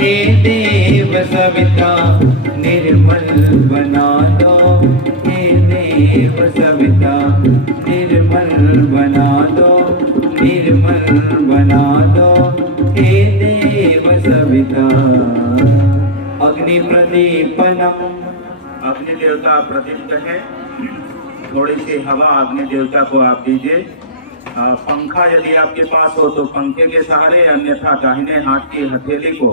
हे देव सविता निर्मल बना दो, हे देव सविता निर्मल बना दो, निर्मल बना दो, हे देव सविता। अग्नि प्रदीपनम, अग्नि देवता प्रदीप्त है, थोड़ी सी हवा अग्नि देवता को आप दीजिए। पंखा यदि आपके पास हो तो पंखे के सहारे, अन्यथा दाहिने हाथ की हथेली को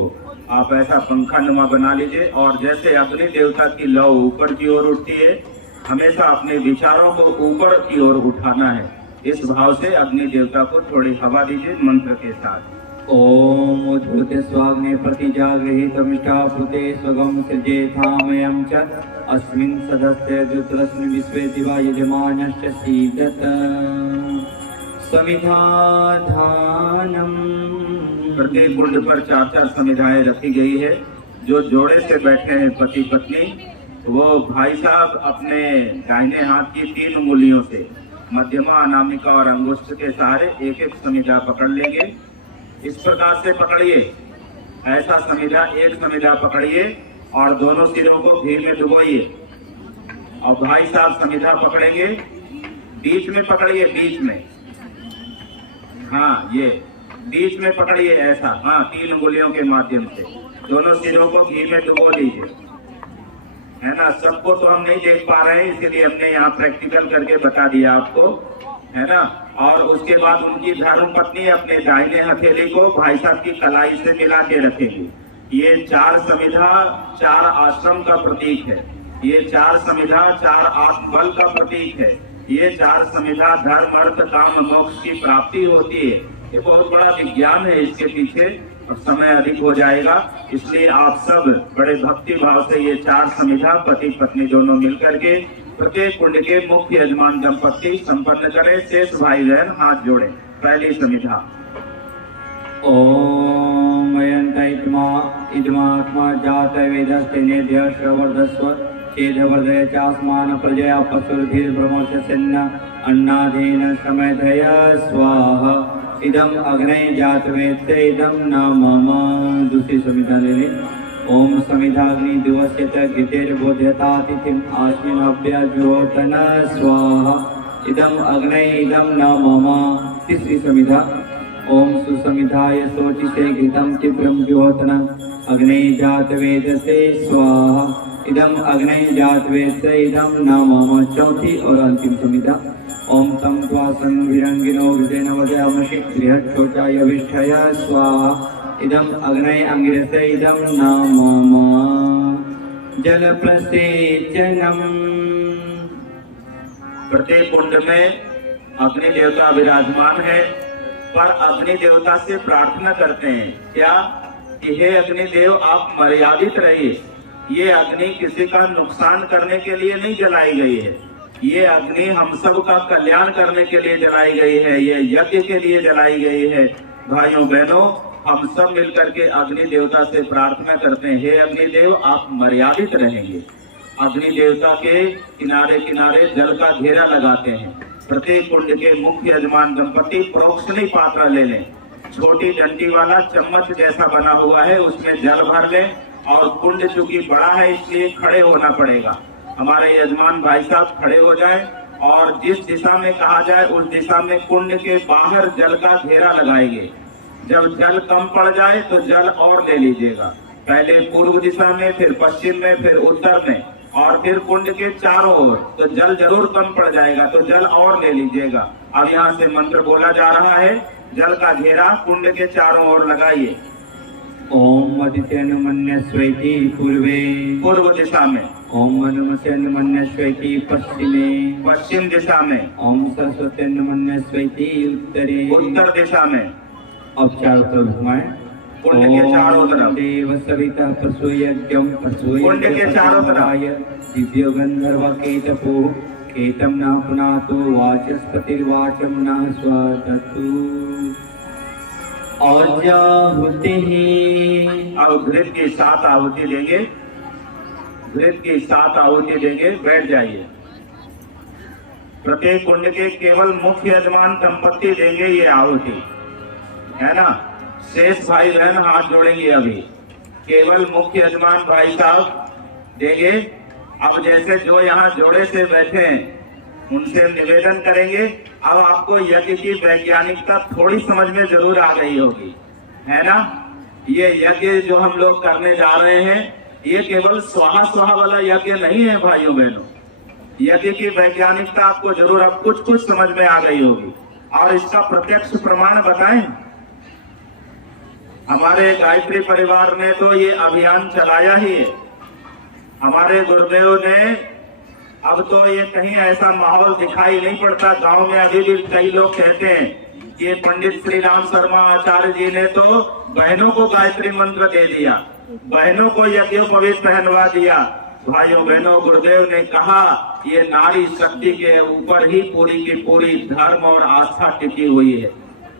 आप ऐसा पंखा नुमा बना लीजिए। और जैसे अग्नि देवता की लौ ऊपर की ओर उठती है, हमेशा अपने विचारों को ऊपर की ओर उठाना है। इस भाव से अग्नि देवता को थोड़ी हवा दीजिए मंत्र के साथ। ओम उद्भूते स्वाग्ने प्रतिजागृहीतमिष्टाभूते स्वगं सृजेथामयं च अस्मिन् सदस्य द्युतरस्मिन् विश्वे दिवा यजमानस्य सीदत समिधाधानम्। प्रत्येक कुंड पर 4-4 समिधाएं रखी गई है। जो जोड़े से बैठे हैं पति पत्नी, वो भाई साहब अपने दाहिने हाथ की 3 उंगलियों से मध्यमा, अनामिका और अंगुष्ठ के सहारे एक एक समिधा पकड़ लेंगे। इस प्रकार से पकड़िए, ऐसा समिधा, एक समिधा पकड़िए और दोनों सिरों को घी में डुबोइए। और भाई साहब समिधा पकड़ेंगे, बीच में पकड़िए, बीच में, हाँ ये बीच में पकड़िए ऐसा, हाँ 3 उंगलियों के माध्यम से दोनों सिरों को घी में डुबो लीजिए, है ना। सबको तो हम नहीं देख पा रहे हैं, इसलिए हमने यहाँ प्रैक्टिकल करके बता दिया आपको, है ना। और उसके बाद उनकी धर्म पत्नी अपने दाहिने हथेली को भाई साहब की कलाई से मिला के रखेगी। ये 4 समिधा 4 आश्रम का प्रतीक है। ये 4 समिधा 4 आत्मबल का प्रतीक है। ये 4 समिधा धर्म, अर्थ, काम, मोक्ष की प्राप्ति होती है। ये बहुत बड़ा विज्ञान है इसके पीछे, और समय अधिक हो जाएगा, इसलिए आप सब बड़े भक्ति भाव से ये 4 समिधा पति पत्नी दोनों मिलकर के प्रत्येक कुंड के मुख्य यजमान दंपत्ति संपन्न करें। शेष भाई बहन हाथ जोड़े। पहली समिधा। ओम इदमात्मा जात वेदस्तेनेभ्यः श्रवर्धस्व चेदवर्धय चास्मान प्रजया पशुर्भिर्ब्रह्मोच्चसन्न अन्नाधेन समधय स्वाहा इदम अग्नये जातवेत्ते इदम न मम। दूसरी समिधा ले लें। ओम समिधाग्नि दिवस्य च घृतेर्बोध्यतातिथिम् आस्मिन् अभ्यज्योतन स्वाहा इदम अग्नये इदम न मम। तीसरी समिधा। ओम सुसमिधाय शोचिसे घृतं तीव्रं ज्योतन अग्नये जातवेदसे स्वाहा इदम अग्नये जातवेत्ते इदम न मम। चौथी और अंतिम समिधा। ओम तम त्वासं विरंगिनो घृतेन वदयामसि बृहच्छोचाय विष्ठय स्वाहा इदम अग्नये अंगिरसे इदम न मम। जल प्रसेचनम। प्रत्येक कुंड में अग्नि देवता विराजमान है, पर अग्नि देवता से प्रार्थना करते हैं क्या कि हे अग्नि देव आप मर्यादित रहिए। ये अग्नि किसी का नुकसान करने के लिए नहीं जलाई गई है, ये अग्नि हम सब का कल्याण करने के लिए जलाई गई है, ये यज्ञ के लिए जलाई गई है। भाइयों बहनों, हम सब मिलकर के अग्नि देवता से प्रार्थना करते हैं, हे अग्नि देव आप मर्यादित रहेंगे। अग्नि देवता के किनारे किनारे जल का घेरा लगाते हैं। प्रत्येक कुंड के मुख्य यजमान दंपति प्रोक्षणी पात्र ले लें। छोटी डंडी वाला चम्मच जैसा बना हुआ है, उसमें जल भर लें। और कुंड चूंकि बड़ा है इसलिए खड़े होना पड़ेगा। हमारे यजमान भाई साहब खड़े हो जाएं और जिस दिशा में कहा जाए उस दिशा में कुंड के बाहर जल का घेरा लगाएंगे। जब जल कम पड़ जाए तो जल और ले लीजिएगा, पहले पूर्व दिशा में, फिर पश्चिम में, फिर उत्तर में, और फिर कुंड के चारों ओर। तो जल जरूर कम पड़ जाएगा तो जल और ले लीजिएगा। अब यहाँ से मंत्र बोला जा रहा है, जल का घेरा कुंड के चारों ओर लगाइए। ओम आदित्यनुमन्यस्वेति पूर्वे, पूर्व दिशा में। ओम अनुमस्यनुमन्यस्वेति पश्चिमे, पश्चिम दिशा में। ओम सरस्वत्यनुमन्यस्वेति उत्तरे, उत्तर दिशा में। अब चारों तरफ घुमाएं। कुंड के चारों तरफ। देव सविता प्रसूयज्ञं प्रसूय कुंड के चारों तरफ। दिव्य गंधर्व केतपो केतम न पुनातो वाचस्पतिर्वाचम न स्वततु। और जाहुति अब घृत की 7 आहुति देंगे, घृत की 7 आहुति देंगे। बैठ जाइए। प्रत्येक कुंड के केवल मुख्य यजमान दंपत्ति देंगे ये आहुति, है ना। शेष भाई बहन हाथ जोड़ेंगे अभी। केवल मुख्य यजमान भाई साहब देंगे। अब जैसे जो यहाँ जोड़े से बैठे हैं उनसे हम निवेदन करेंगे। अब आपको यज्ञ की वैज्ञानिकता थोड़ी समझ में जरूर आ गई होगी, है ना। ये यज्ञ जो हम लोग करने जा रहे हैं ये केवल स्वाहा स्वाहा वाला यज्ञ नहीं है भाइयों बहनों। यज्ञ की वैज्ञानिकता आपको जरूर अब कुछ समझ में आ गई होगी। और इसका प्रत्यक्ष प्रमाण बताएं। हमारे गायत्री परिवार ने तो ये अभियान चलाया ही है। हमारे गुरुदेव ने, अब तो ये कहीं ऐसा माहौल दिखाई नहीं पड़ता। गांव में अभी भी कई लोग कहते हैं कि पंडित श्री राम शर्मा आचार्य जी ने तो बहनों को गायत्री मंत्र दे दिया, बहनों को यज्ञोपवीत पहनवा दिया। भाइयों बहनों, गुरुदेव ने कहा ये नारी शक्ति के ऊपर ही पूरी की पूरी धर्म और आस्था टिकी हुई है।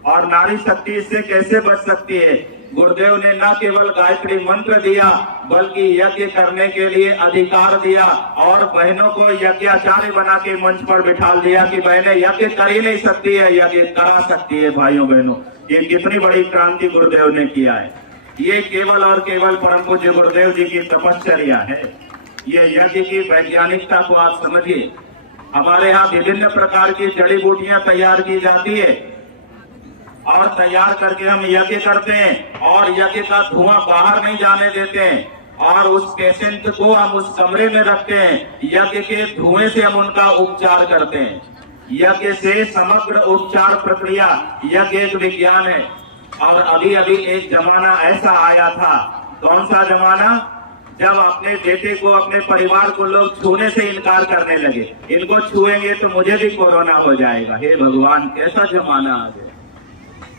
और नारी शक्ति इससे कैसे बच सकती है? गुरुदेव ने न केवल गायत्री मंत्र दिया बल्कि यज्ञ करने के लिए अधिकार दिया और बहनों को यज्ञाचार्य बना के मंच पर बिठा दिया कि बहनें यज्ञ कर ही नहीं सकती है, यज्ञ करा सकती है। भाइयों बहनों, ये कितनी बड़ी क्रांति गुरुदेव ने किया है। ये केवल और केवल परम पूज्य गुरुदेव जी की तपश्चर्या है। ये यज्ञ की वैज्ञानिकता को आप समझिए। हमारे यहाँ विभिन्न प्रकार की जड़ी बूटियां तैयार की जाती है और तैयार करके हम यज्ञ करते हैं और यज्ञ का धुआं बाहर नहीं जाने देते हैं और उस पेशेंट को हम उस कमरे में रखते हैं। यज्ञ के धुएं से हम उनका उपचार करते हैं। यज्ञ से समग्र उपचार प्रक्रिया, यज्ञ एक विज्ञान है। और अभी अभी एक जमाना ऐसा आया था, कौन सा जमाना? जब अपने बेटे को, अपने परिवार को लोग छूने से इनकार करने लगे। इनको छुएंगे तो मुझे भी कोरोना हो जाएगा। हे भगवान, कैसा जमाना आ गया,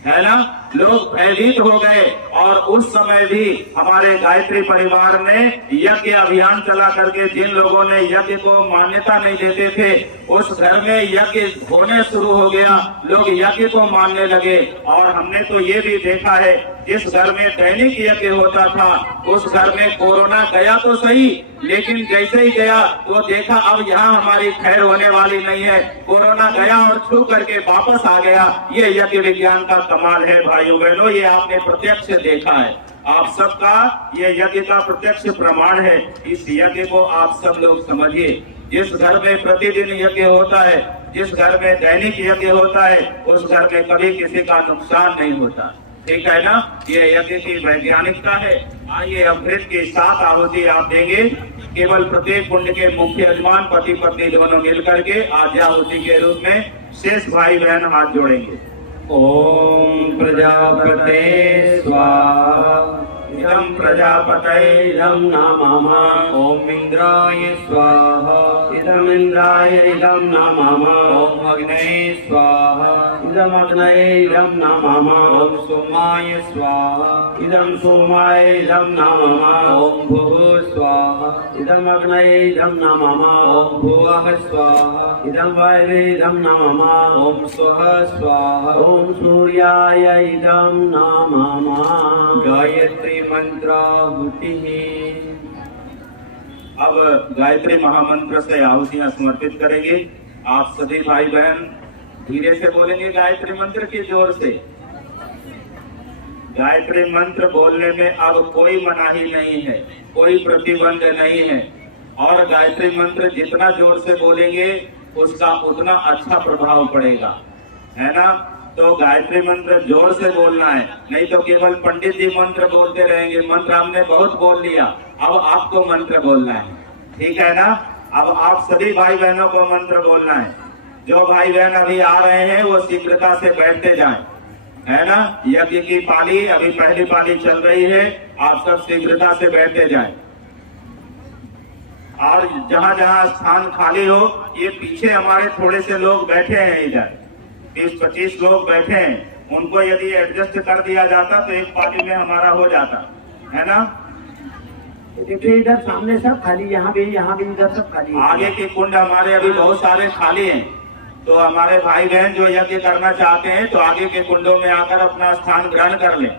है ना। लोग भयभीत हो गए और उस समय भी हमारे गायत्री परिवार ने यज्ञ अभियान चला करके जिन लोगों ने यज्ञ को मान्यता नहीं देते थे उस घर में यज्ञ होने शुरू हो गया। लोग यज्ञ को मानने लगे। और हमने तो ये भी देखा है, जिस घर में दैनिक यज्ञ होता था उस घर में कोरोना गया तो सही, लेकिन जैसे ही गया तो देखा अब यहाँ हमारी खैर होने वाली नहीं है। कोरोना गया और छू करके वापस आ गया। ये यज्ञ विज्ञान का कमाल है भाइयों बहनों, ये आपने प्रत्यक्ष देखा है। आप सबका ये यज्ञ का प्रत्यक्ष प्रमाण है। इस यज्ञ को आप सब लोग समझिए। जिस घर में प्रतिदिन यज्ञ होता है, जिस घर में दैनिक यज्ञ होता है, उस घर में कभी किसी का नुकसान नहीं होता। ठीक है ना। ये यज्ञ की वैज्ञानिकता है। आइए अमृत की 7 आहुति आप देंगे। केवल प्रत्येक कुंड के मुख्य यजमान पति पत्नी दोनों मिलकर के आज आहुति के रूप में शेष भाई बहन हाथ जोड़ेंगे। ओम प्रजापते स्वाहा। इदं प्रजापतये इदं नमः। ओम इंद्राय स्वाहा। इदम् इंद्राय इदं नमः। ओम अग्नये स्वाहा। इदम् अग्नये इदं नमः। ओम सोमाय स्वाहा। इदं सोमाय इदं नमः। ओम भुवः स्वाहा। इदम् अग्नये इदं नमः। ओम भुवः स्वाहा। इदं वायवे इदं नमः। ओम स्वः स्वाहा। ओम सूर्याय इदं नमः। गायत्री मंत्राहुति। अब गायत्री महामंत्र से आहुतियां समर्पित करेंगे। आप सभी भाई बहन धीरे से बोलेंगे गायत्री मंत्र की जोर से। गायत्री मंत्र बोलने में अब कोई मनाही नहीं है, कोई प्रतिबंध नहीं है। और गायत्री मंत्र जितना जोर से बोलेंगे उसका उतना अच्छा प्रभाव पड़ेगा, है ना। तो गायत्री मंत्र जोर से बोलना है, नहीं तो केवल पंडित जी मंत्र बोलते रहेंगे। मंत्र हमने बहुत बोल लिया, अब आपको मंत्र बोलना है। ठीक है ना। अब आप सभी भाई बहनों को मंत्र बोलना है। जो भाई बहन अभी आ रहे हैं वो शीघ्रता से बैठते जाएं, है ना। यज्ञ की पाली, अभी पहली पाली चल रही है, आप सब शीघ्रता से बैठते जाएं। और जहां जहां स्थान खाली हो, ये पीछे हमारे थोड़े से लोग बैठे हैं, इधर 20-25 लोग बैठे हैं, उनको यदि एडजस्ट कर दिया जाता तो एक पार्टी में हमारा हो जाता, है ना। देखिए इधर सामने सब खाली, यहाँ भी इधर सब खाली है। आगे के कुंड हमारे अभी बहुत सारे खाली हैं, तो हमारे भाई बहन जो यज्ञ करना चाहते हैं तो आगे के कुंडों में आकर अपना स्थान ग्रहण कर लें।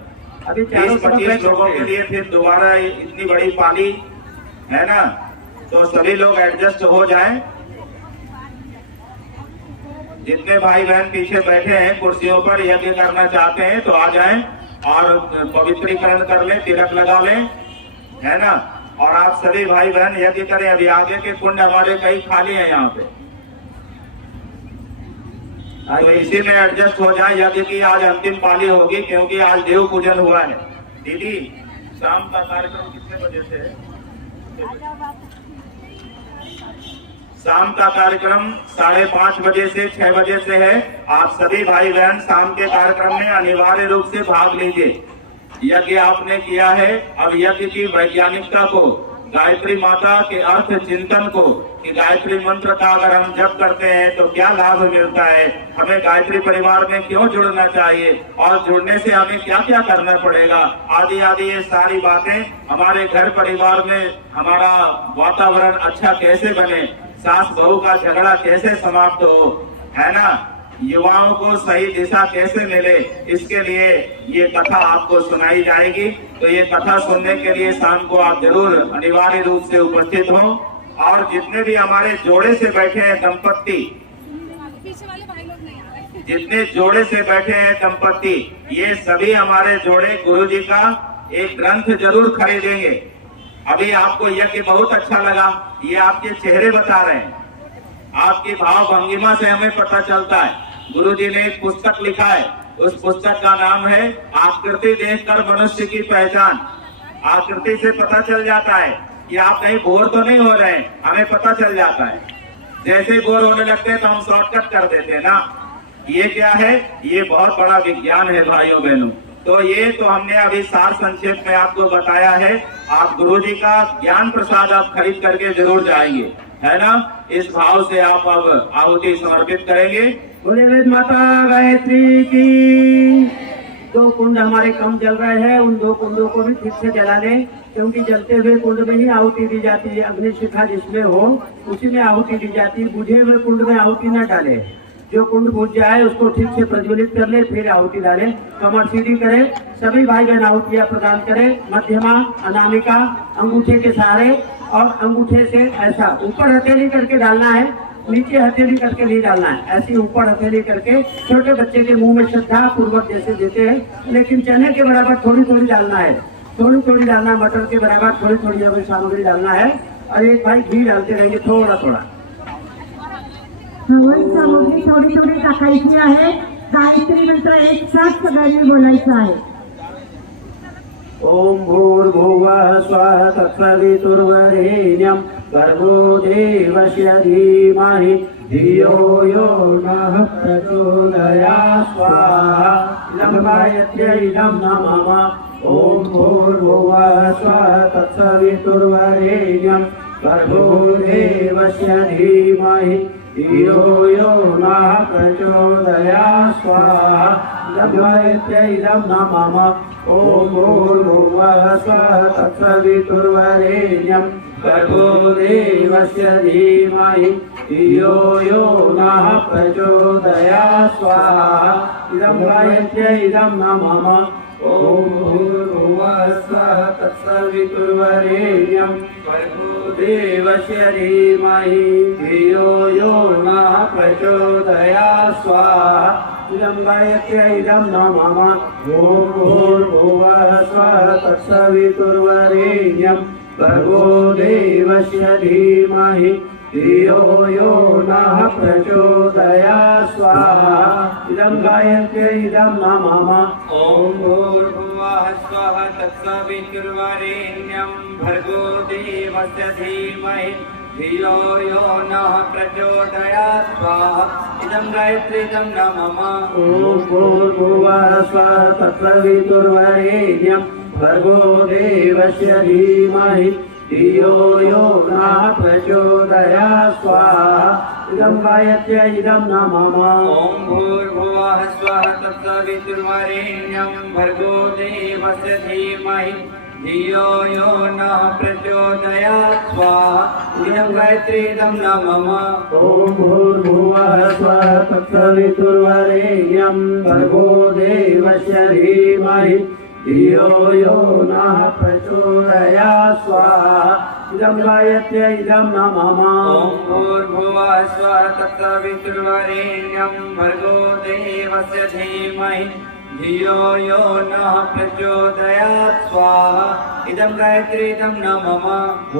अभी 20-25 लोगों के लिए फिर दोबारा इतनी बड़ी पाली, है ना। तो सभी लोग एडजस्ट हो जाएं। जितने भाई बहन पीछे बैठे हैं कुर्सियों पर यज्ञ करना चाहते हैं तो आ जाएं और पवित्रीकरण कर लें, तिलक लगा लें है ना। और आप सभी भाई बहन यज्ञ करें। अभी आगे के कुंड हमारे कई खाली हैं यहाँ पे, तो इसी में एडजस्ट हो जाए। यज्ञ की आज अंतिम पाली होगी क्योंकि आज देव पूजन हुआ है। दीदी, शाम का कार्यक्रम कितने बजे से है? शाम का कार्यक्रम 5:30 बजे से 6 बजे से है। आप सभी भाई बहन शाम के कार्यक्रम में अनिवार्य रूप से भाग लीजिए। यज्ञ आपने किया है, अब यज्ञ की वैज्ञानिकता को, गायत्री माता के अर्थ चिंतन को, कि गायत्री मंत्र का अगर हम जप करते हैं तो क्या लाभ मिलता है, हमें गायत्री परिवार में क्यों जुड़ना चाहिए और जुड़ने से हमें क्या क्या करना पड़ेगा, आदि आदि ये सारी बातें, हमारे घर परिवार में हमारा वातावरण अच्छा कैसे बने, सास बहू का झगड़ा कैसे समाप्त हो, है ना, युवाओं को सही दिशा कैसे मिले, इसके लिए ये कथा आपको सुनाई जाएगी। तो ये कथा सुनने के लिए शाम को आप जरूर अनिवार्य रूप से उपस्थित हों। और जितने भी हमारे जोड़े से बैठे हैं दंपत्ति, जितने जोड़े से बैठे हैं दंपत्ति, ये सभी हमारे जोड़े गुरुजी का एक ग्रंथ जरूर खरीदेंगे। अभी आपको यज्ञ बहुत अच्छा लगा, ये आपके चेहरे बता रहे हैं, आपकी भाव भंगिमा से हमें पता चलता है। गुरुजी ने एक पुस्तक लिखा है, उस पुस्तक का नाम है आकृति देखकर मनुष्य की पहचान। आकृति से पता चल जाता है कि आप कहीं बोर तो नहीं हो रहे हैं, हमें पता चल जाता है। जैसे ही बोर होने लगते हैं तो हम शॉर्टकट कर देते हैं ना। ये क्या है, ये बहुत बड़ा विज्ञान है भाइयों बहनों। तो ये तो हमने अभी सार संक्षेप में आपको बताया है। आप गुरुजी का ज्ञान प्रसाद आप खरीद करके जरूर जाएंगे, है ना। इस भाव से आप अब आहुति समर्पित करेंगे। बोले वेद माता गायत्री की। 2 कुंड हमारे कम जल रहे हैं, उन 2 कुंडों को भी ठीक से जला लें, क्योंकि जलते हुए कुंड में ही आहुति दी जाती है। अग्निशिखा जिसमें हो उसी में आहुति दी जाती है। बुझे हुए कुंड में आहुति न डाले। जो कुंड बुझ जाए उसको ठीक से प्रज्वलित कर ले, फिर आहुति डाले। कमर सीधी करे, सभी भाई बहन आहुतियां प्रदान करें। मध्यमा, अनामिका, अंगूठे के सहारे, और अंगूठे से ऐसा ऊपर हथेली करके डालना है, नीचे हथेली करके नहीं डालना है। ऐसी ऊपर हथेली करके छोटे बच्चे के मुंह में श्रद्धा पूर्वक जैसे देते हैं, लेकिन चने के बराबर थोड़ी थोड़ी डालना है, थोड़ी थोड़ी डालना, मटर के बराबर थोड़ी थोड़ी अभी सामग्री डालना है। और एक भाई घी डालते रहेंगे थोड़ा थोड़ा। हवन सामग्री थोडी थोडी टाकायची आहे। गायत्री मंत्र एक साथ सगळ्यांनी बोलायचा आहे। ओम भूर्भुवः स्वः तत्सवितुर्वरेण्यं भर्गो देवस्य धीमहि धियो यो नः प्रचोदयात् स्वाहा। इदं गायत्र्यै इदं नमः। ओम भूर्भुवः स्वः तत्सवितुर्वरेण्यं भर्गो देवस्य धीमहि धियो यो नः प्रचोदयात् स्वाहा। इदं गायत्र्यै इदं नमः। ओम भूर्भुवः स्वः तत्सवितुर्वरेण्यं भर्गो देवस्य धीमहि धियो यो नः प्रचोदयात् स्वाहा। इदं गायत्र्यै इदं नमः। ओम भूर्भुवः स्वः तत्सवितुर्वरेण्यं भर्गो देवस्य धीमहि धियो यो नः प्रचोदयात् स्वाहा। इदं गायत्र्यै इदं नमः। ओम भूर्भुवः स्वः तत्सवितुर्वरेण्यं भर्गो देवस्य धीमहि धियो यो नः प्रचोदयात् स्वाहा। इदं गायत्र्यै इदं नमः। ओम भूर्भुवः स्वः तत्सवितुर्वरेण्यं भर्गो देवस्य धीमहि धियो यो नः प्रचोदयात् स्वाहा। इदं गायत्री इदं नमः। ओम भूर्भुवः स्वः तत्सवितुर्वरेण्यं भर्गो देवस्य धीमहि धियो यो नः प्रचोदयात् स्वाहा। इदं गायत्र्यै इदं नमः। ओम भूर्भुवः स्वः तत्सवितुर्वरेण्यं भर्गो देवस्य धीमहि धियो यो नः प्रचोदयात् स्वाहा। इदं गायत्री इदं नमः। ओम भूर्भुवः स्वः तत्सवितुर्वरेण्यं भर्गो देवस्य धीमहि धियो यो नः प्रचोदयात् स्वाहा। इदं गायत्र्यै इदं नमः। ओम भूर्भुवः स्वः तत्सवितुर्वरेण्यं भर्गो देवस्य धीमहि धियो यो नः प्रचोदयात् स्वाहा इदं गायत्री इदं न मम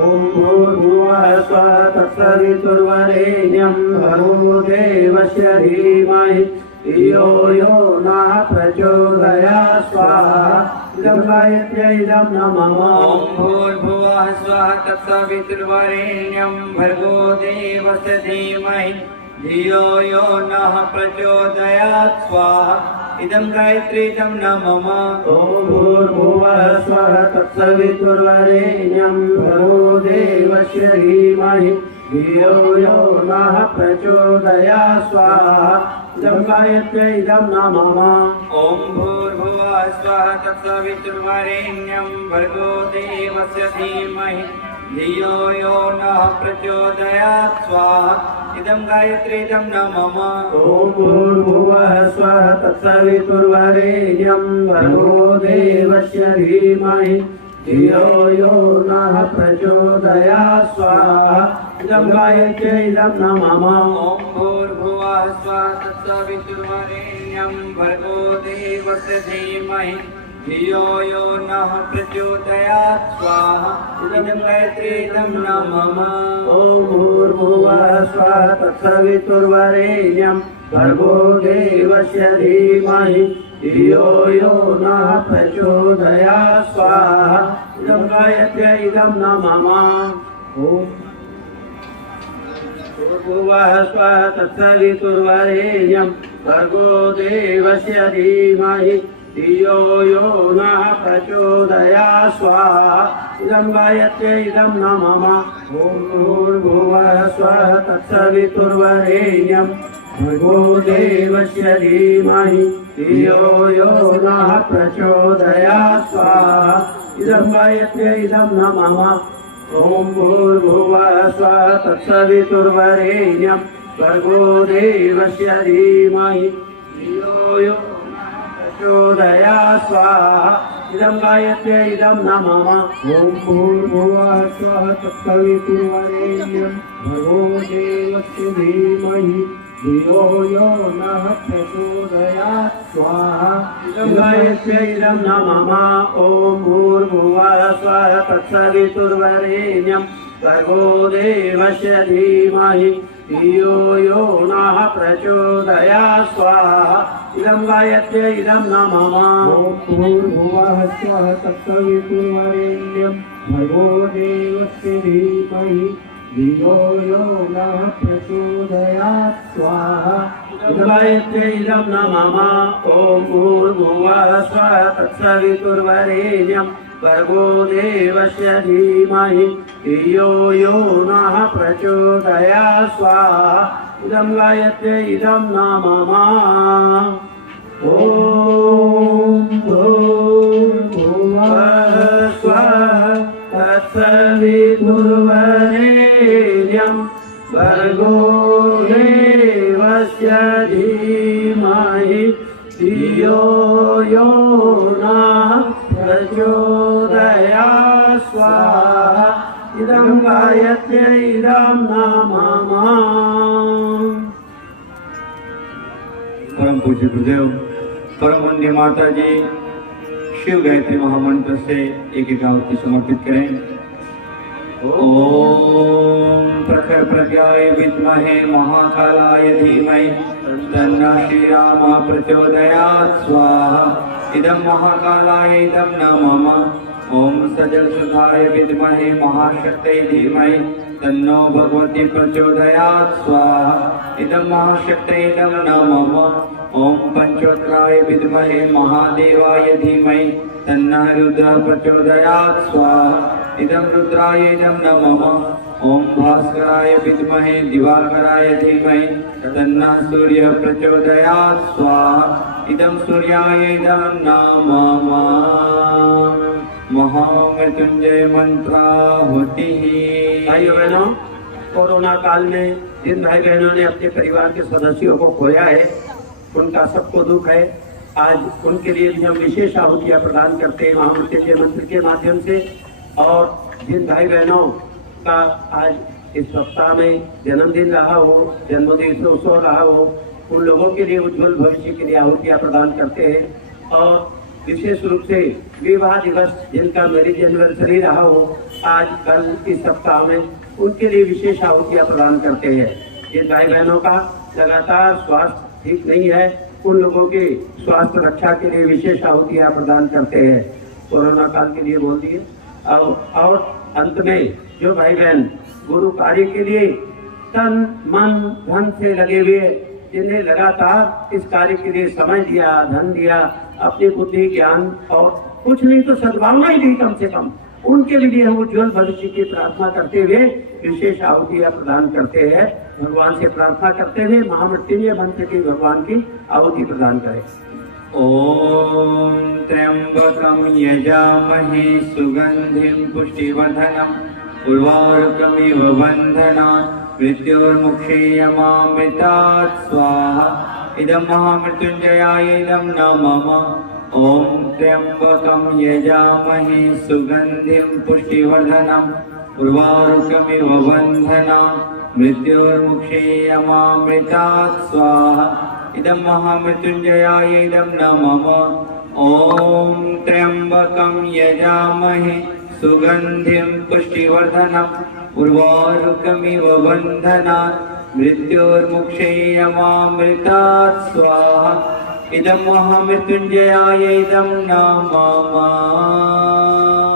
ओम भूर्भुवः स्वः तत्सवितुर्वरेण्यं भर्गो देवस्य धीमहि धियो यो नः प्रचोदयात् स्वाहा इदं गायत्री इदं न मम ॐ भूर्भुवः स्वः तत्सवितुर्वरेण्यं भर्गो देवस्य धीमहि धियो यो नः प्रचोदयात् स्वाहा इदं गायत्री इदं न मम ओम भूर्भुवः स्वः तत्सवितुर्वरेण्यं भर्गो देवस्य धीमहि धियो यो नः प्रचोदयात् स्वाहा इदं गायत्री इदं न मम ॐ भूर्भुवः स्वः तत्सवितुर्वरेण्यं भर्गो देवस्य धीमहि धियो यो नः प्रचोदयात् स्वाहा इदं गायत्री इदं न मम ओम भूर्भुवः स्वः तत्सवितुर्वरेण्यं भर्गो देवस्य धीमहि धियो यो नः प्रचोदयात् स्वाहा इदं गायत्री इदं न मम ॐ भूर्भुवः स्वः तत्सवितुर्वरेण्यं भर्गो देवस्य धीमहि धियो यो नः प्रचोदयात् स्वाहा इदं गायत्री इदं न मम ओम भूर्भुवः स्वः तत्सवितुर्वरेण्यं भर्गो देवस्य धीमहि धियो यो नः प्रचोदयात् स्वाहा इदं गायत्री इदं न मम ओम भूर्भुवः स्वः तत्सवितुर्वरेण्यं भर्गो देवस्य धीमहि धियो यो नः प्रचोदयात् स्वाहा इदं गायत्री इदं न मम ओम भूर्भुवः स्वः तत्सवितुर्वरेण्यं भर्गो देवस्य धीमहि धियो यो नः प्रचोदयात् स्वाहा इदं गायत्री इदं न मम ओम भूर्भुवः स्वः तत्सवितुर्वरेण्यं भर्गो देवस्य धीमहि धियो यो प्रचोदयात् स्वाहा इदं गायत्री इदं न मम ओम भूर्भुवः स्वः तत्सवितुर्वरेण्यं भर्गो देवस्य धीमहि धियो यो नः प्रचोदयात् स्वाहा इदं गायत्री इदं न मम ओम भूर्भुवः स्वः तत्सवितुर्वरेण्यं भर्गो देवस्य धीमहि धियो यो नः प्रचोदयात् स्वाहा इदं गायत्री इदं न मम ओम भूर्भुवः स्वः तत्सवितुर्वरेण्यं भर्गो देवस्य धीमहि धियो यो नः प्रचोदयात् स्वाहा इदं गायत्री इदं न मम ओम भूर्भुवः स्वः तत्सवितुर्वरेण्यं भर्गो देवस्य धीमहि धियो यो नः प्रचोदयात् स्वाहा इदं गायत्री इदं न मम ओम भूर्भुवः स्वः तत्सवितुर्वरेण्यं भर्गो देवस्य धीमहि धियो यो नः प्रचोदयात् स्वाहा इदं गायत्री इदं न मम परम पूज्य गुरुदेव परम वंद्य माता जी शिव गायत्री महामंत्र से एक आहुति समर्पित करें। ओम प्रखर प्रज्ञाय विद्महे महाकालाय धीमहि तन्नः श्रीराम प्रचोदयात् स्वाहा इदं महाकालाय इदं न मम ओम सजल सुधाय विद्महे महाशक्तये धीमहि तन्नो भगवती प्रचोदयात् स्वाहा इदं महाशक्तये इदं न मम ओम पंचोत्राय विद्महे महादेवाय धीमहि तन्नः रुद्रः प्रचोदयात् स्वाहा इदं रुद्राय इदं न मम ओम भास्कराय विद्महे दिवाकराय धीमहि तन्नः सूर्यः प्रचोदयात् स्वाहा इदं सूर्याय इदं न मम महामृत्युंजय मंत्राहुति। भाइयों बहनों, कोरोना काल में जिन भाई बहनों ने अपने परिवार के सदस्यों को खोया है उनका सबको दुख है। आज उनके लिए भी हम विशेष आहुतियाँ प्रदान करते हैं महामृत्युंजय मंत्र के माध्यम से। और जिन भाई बहनों का आज इस सप्ताह में जन्मदिन रहा हो, जन्मदिन उत्सव रहा हो, उन लोगों के लिए उज्जवल भविष्य के लिए आहुतियाँ प्रदान करते हैं। और विशेष रूप से विवाह दिवस जिनका मैरिज एनिवर्सरी रहा हो आज कल इस सप्ताह में, उनके लिए विशेष आहुतियाँ प्रदान करते हैं। जिन भाई बहनों का लगातार स्वास्थ्य ठीक नहीं है, उन लोगों के स्वास्थ्य रक्षा के लिए विशेष आहुतियाँ प्रदान करते हैं। कोरोना काल के लिए बोल दिए। और अंत में जो भाई बहन गुरु कार्य के लिए तन मन धन से लगे हुए, जिन्हें लगातार इस कार्य के लिए समय दिया, धन दिया, अपनी बुद्धि ज्ञान और कुछ नहीं तो सद्भावना ही दी कम से कम, उनके लिए हम उज्ज्वल भविष्य की प्रार्थना करते हुए विशेष आहुतियाँ प्रदान करते हैं। भगवान से प्रार्थना करते हुए महामृत्युंजय मंत्र की भगवान की आहुति प्रदान करें। ओम त्र्यंबकं यजामहे सुगंधिं पुष्टिवर्धनम् उर्वारुकमिव बन्धनात् मृत्योर्मुक्षीयमामृतात् स्वाहा। इदं महामृत्युंजयाय इदं नमः। ओम त्र्यंबकं यजामहे सुगंधिं पुष्टिवर्धनम् उर्वारुकमिव बन्धनात् मृत्योर्मुक्षीयमामृतात् स्वाहा। इदं महामृत्युंजयाय इदं नमः। ओम त्र्यंबकं यजामहे सुगंधिं पुष्टिवर्धनम् उर्वारुकमिव बन्धनात् मृत्योर्मुक्षीयमामृतात् स्वाहा। इदं महामृत्युंजयाय इदं नमः।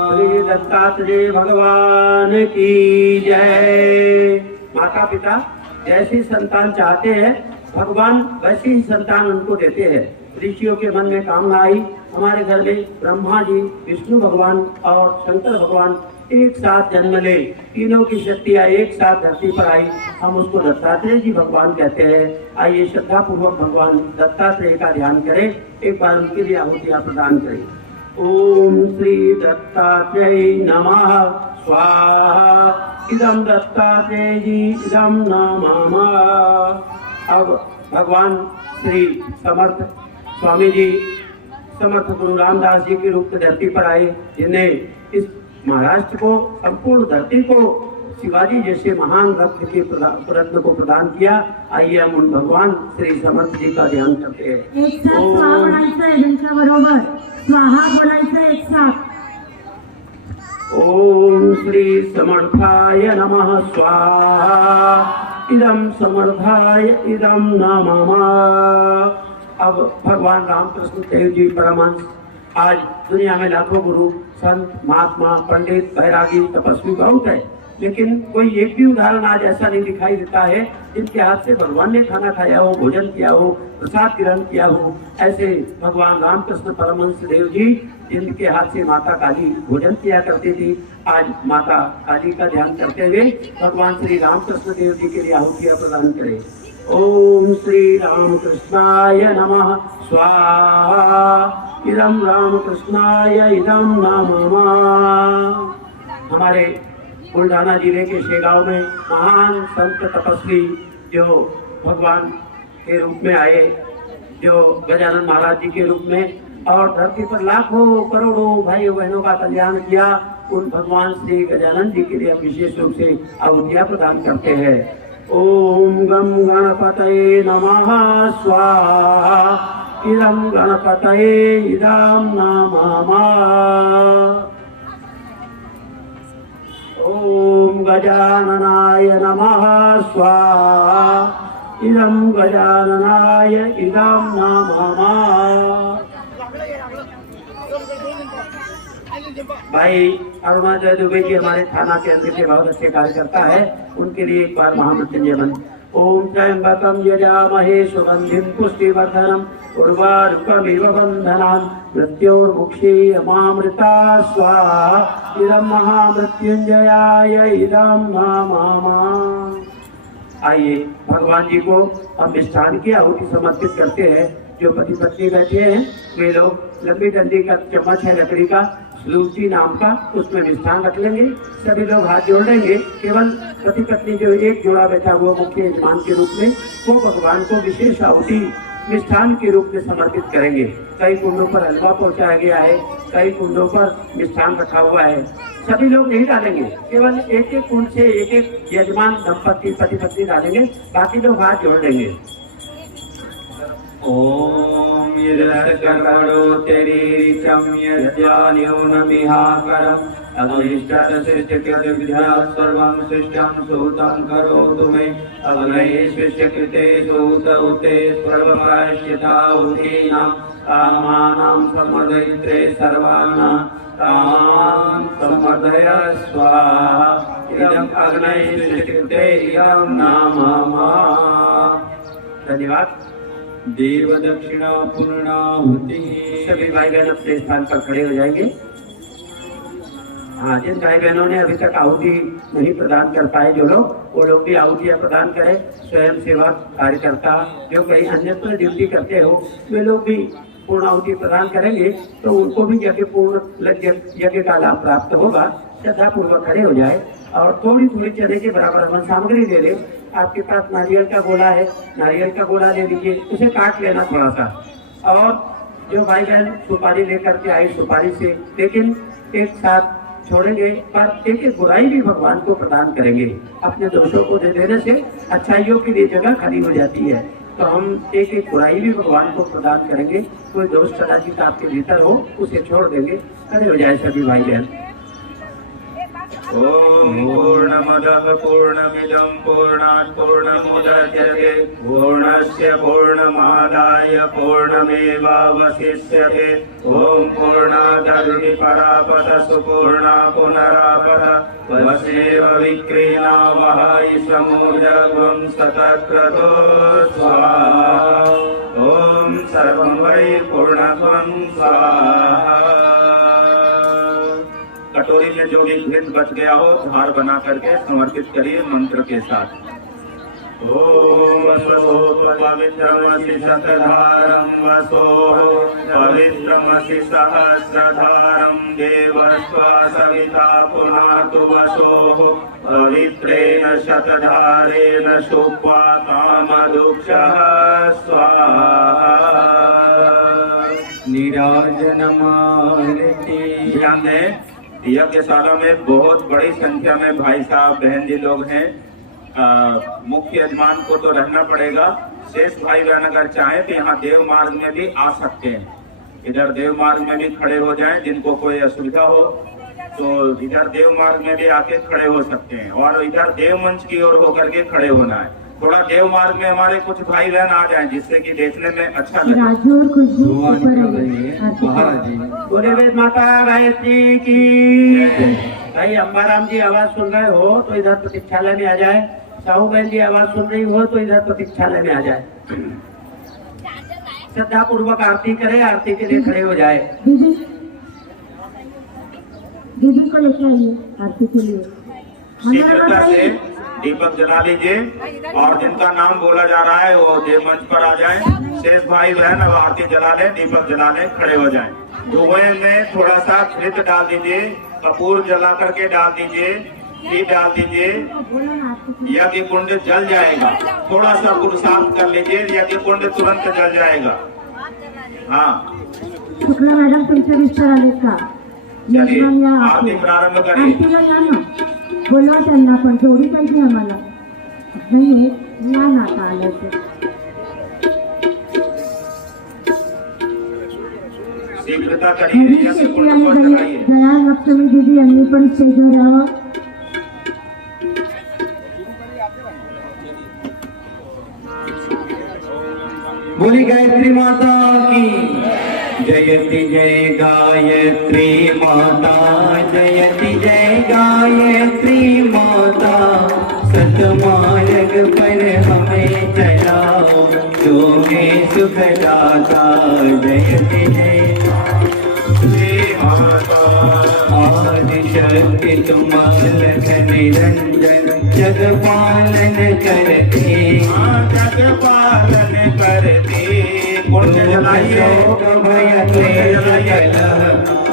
श्री दत्तात्रेय भगवान की जय। माता पिता जैसी संतान चाहते हैं भगवान वैसी ही संतान उनको देते हैं। ऋषियों के मन में कामना आई, हमारे घर में ब्रह्मा जी, विष्णु भगवान और शंकर भगवान एक साथ जन्म ले, तीनों की शक्तियाँ एक साथ धरती पर आई, हम उसको दत्तात्रेय जी भगवान कहते हैं। आइए श्रद्धा पूर्वक भगवान दत्तात्रेय का ध्यान करें, एक बार उनके लिए आहुतियाँ प्रदान करें। ओम श्री दत्तात्रेय नमः स्वाहा। इदं दत्तात्रेय जी इदं नमः। अब भगवान श्री समर्थ स्वामी जी, समर्थ गुरु रामदास जी के रूप में धरती पर आए, जिन्हें इस महाराष्ट्र को, संपूर्ण धरती को शिवाजी जैसे महान रत्न के रत्न को प्रदान किया। आइए हम उन भगवान श्री समर्थ जी का ध्यान करते हैं। एक साथ स्वाहा बोलायचं आहे, त्यांच्या बरोबर स्वाहा बोलायचं एक साथ। ओम श्री समर्थाय नमः स्वाहा। इदं समर्थाय इदं नमः। अब भगवान रामकृष्ण देव जी परमहंस, आज दुनिया में लाखों गुरु, संत, महात्मा, पंडित, बैरागी, तपस्वी बहुत है, लेकिन कोई एक भी उदाहरण आज ऐसा नहीं दिखाई देता है जिनके हाथ से भगवान ने खाना खाया हो, भोजन किया हो, प्रसाद ग्रहण किया हो। ऐसे भगवान रामकृष्ण परमहंस देव जी, जिनके हाथ से माता काली भोजन किया करती थी, आज माता काली का ध्यान करते हुए भगवान श्री रामकृष्ण देव जी के लिए आहुतियाँ प्रदान करें। ओम श्री रामकृष्णाय नमः स्वाहा। इदं रामकृष्णाय इदं नमः। हमारे बुल्ढाना जिले के शेगांव में महान संत तपस्वी जो भगवान के रूप में आए, जो गजानन महाराज जी के रूप में, और धरती पर लाखों करोड़ों भाइयों बहनों का कल्याण किया, उन भगवान श्री गजानन जी के लिए हम विशेष रूप से आहुतियाँ प्रदान करते हैं। ओम गम गणपतये नमः स्वाहा। इदं गणपतये इदं नमः। ओम गजाननाय नमः स्वाहा। इदं गजाननाय इदं नमः। भाई अरुणाचल दुबे जी हमारे थाना केंद्र के बहुत अच्छे कार्यकर्ता है, उनके लिए एक बार महामृत्युंजय मंत्र। ओम त्र्यंबकं यजामहे सुगंधिं पुष्टिवर्धनम् उर्वारुकमिव बन्धनान् मृत्योर्मुक्षीयमामृतात् स्वाहा। इदं महामृत्युंजयाय इदं नमः। आइए भगवान जी को हम मिष्ठान की आहुति समर्पित करते हैं। जो पति पत्नी बैठे हैं वे लोग लंबी डंडी का चम्मच है लकड़ी का, लूची नाम का, उसमें मिष्ठान रख लेंगे। सभी लोग हाथ जोड़ लेंगे। केवल पति पत्नी जो एक जोड़ा बैठा हुआ मुख्य यजमान के रूप में, वो भगवान को विशेष आहुति मिष्ठान के रूप में समर्पित करेंगे। कई कुंडों पर हलवा पहुंचाया गया है, कई कुंडों पर मिष्ठान रखा हुआ है। सभी लोग नहीं डालेंगे, केवल एक एक कुंड से एक एक यजमान दंपति पति पत्नी डालेंगे, बाकी लोग हाथ जोड़ लेंगे। ओम यदस्कर्णो तेरीरिचम यज्ञान्योनमिहाकरम अग्निष्टादशिष्टकृत विद्या सर्वं सृष्टं सूतं करोतु मे अग्नये कृते सूत उते सर्वप्रायश्चिताहुतीनां कामानां समर्दयित्रे सर्वाणां कामान् समर्दय स्वाहा इदम् अग्नये कृते इदं नामः। धन्यवाद। देव दक्षिणा पूर्णाहुति। सभी भाई बहन अपने स्थान पर खड़े हो जाएंगे। हाँ, जिन भाई बहनों ने अभी तक आहुति नहीं प्रदान कर पाए जो लोग, वो लोग भी आहुतियाँ प्रदान करें। स्वयं सेवा कार्यकर्ता जो कहीं अन्यत्र ड्यूटी करते हो वे लोग भी पूर्ण आहुति प्रदान करेंगे तो उनको भी यज्ञ का लाभ प्राप्त होगा। श्रद्धा पूर्वक खड़े हो जाए और थोड़ी थोड़ी चने के बराबर हवन सामग्री दे दे। आपके पास नारियल का गोला है, नारियल का गोला ले लीजिए, उसे काट लेना थोड़ा सा। और जो भाई बहन सुपारी लेकर के आए सुपारी से, लेकिन एक साथ छोड़ेंगे पर एक एक बुराई भी भगवान को प्रदान करेंगे। अपने दोषों को दे देने से अच्छाइयों के लिए जगह खाली हो जाती है, तो हम एक एक बुराई भी भगवान को प्रदान करेंगे। कोई दोष कदाचित आपके भीतर हो उसे छोड़ देंगे। खड़े हो जाए सभी भाई बहन। ओम पूर्णमदः पूर्णमिदं पूर्णात् पूर्णमुदच्यते पूर्णस्य पूर्णमादाय पूर्णमेवावशिष्यते। ओम पूर्णादरुणि परापत सुपूर्णा पुनरापत वसेव विक्रीणा वहाय समोजगं सतक्रतो स्वाहा। ओम सर्वं वै पूर्णत्वं स्वाहा। कटोरी में जो भी घृत बच गया हो हार बना करके समर्पित करिए मंत्र के साथ। ओम वसो पवित्रमसि शतधारं वसो पवित्रमसि सहस्रधारं देवस्वा सविता पुनातु वसो पवित्रेण शतधारेण शुक्वा कामदुक्षः स्वाहा। नीराजनमालिति। ध्यान दें, यज्ञशाला में बहुत बड़ी संख्या में भाई साहब बहन जी लोग हैं। मुख्य यजमान को तो रहना पड़ेगा। शेष भाई बहन अगर चाहें तो यहाँ देव मार्ग में भी आ सकते हैं। इधर देव मार्ग में भी खड़े हो जाएं। जिनको कोई असुविधा हो तो इधर देव मार्ग में भी आके खड़े हो सकते हैं और इधर देव मंच की ओर होकर के खड़े होना है। थोड़ा देव मार्ग में हमारे कुछ भाई बहन आ जाएं जिससे कि देखने में अच्छा लगे। बोले वेद माता गायत्री की। भाई अंबाराम जी आवाज सुन रहे हो तो इधर प्रतीक्षालय में आ जाए। साहू बहन जी आवाज सुन रही हो तो इधर प्रतीक्षालय में आ जाए। श्रद्धा पूर्वक आरती करे, आरती के लिए खड़े हो जाए। दीदी को लेके आइए आरती के लिए। शीघ्रता से दीपक जला लीजिए और जिनका नाम बोला जा रहा है वो देव मंच पर आ जाएं। शेष भाई बहन अब आरती जला लें, दीपक जला लें, खड़े हो जाएं। धुएं में थोड़ा सा घृत डाल दीजिए, कपूर जला करके डाल दीजिए, घी डाल दीजिए। यज्ञ कुंड जल जाएगा। थोड़ा सा पुरुषार्थ कर लीजिए, यज्ञ कुंड तुरंत जल जाएगा। हाँ, शुक्ला मॅडम तुमचे मिस्टर आलेत का? चलिए आरती प्रारंभ करिए। आरतीला या ना, बोलवा त्यांना पण जोडी पाहिजे आम्हाला. नाहीये या ना आता आलं ते. शीघ्रता करिए, यज्ञ कुंड पर चलाइए। जया लक्ष्मी दीदी यांनी पण स्टेजवर यावं. बोली गायत्री माता की जयति जय गायत्री माता, जयति जय गायत्री माता। सतमार्ग पर हमें चलाओ, जो है सुख दाता। जयति जय माता। आदिशक्ति तुम लख निरंजन, जग पालन करते, जग पालन करते। कुंड जलाइए,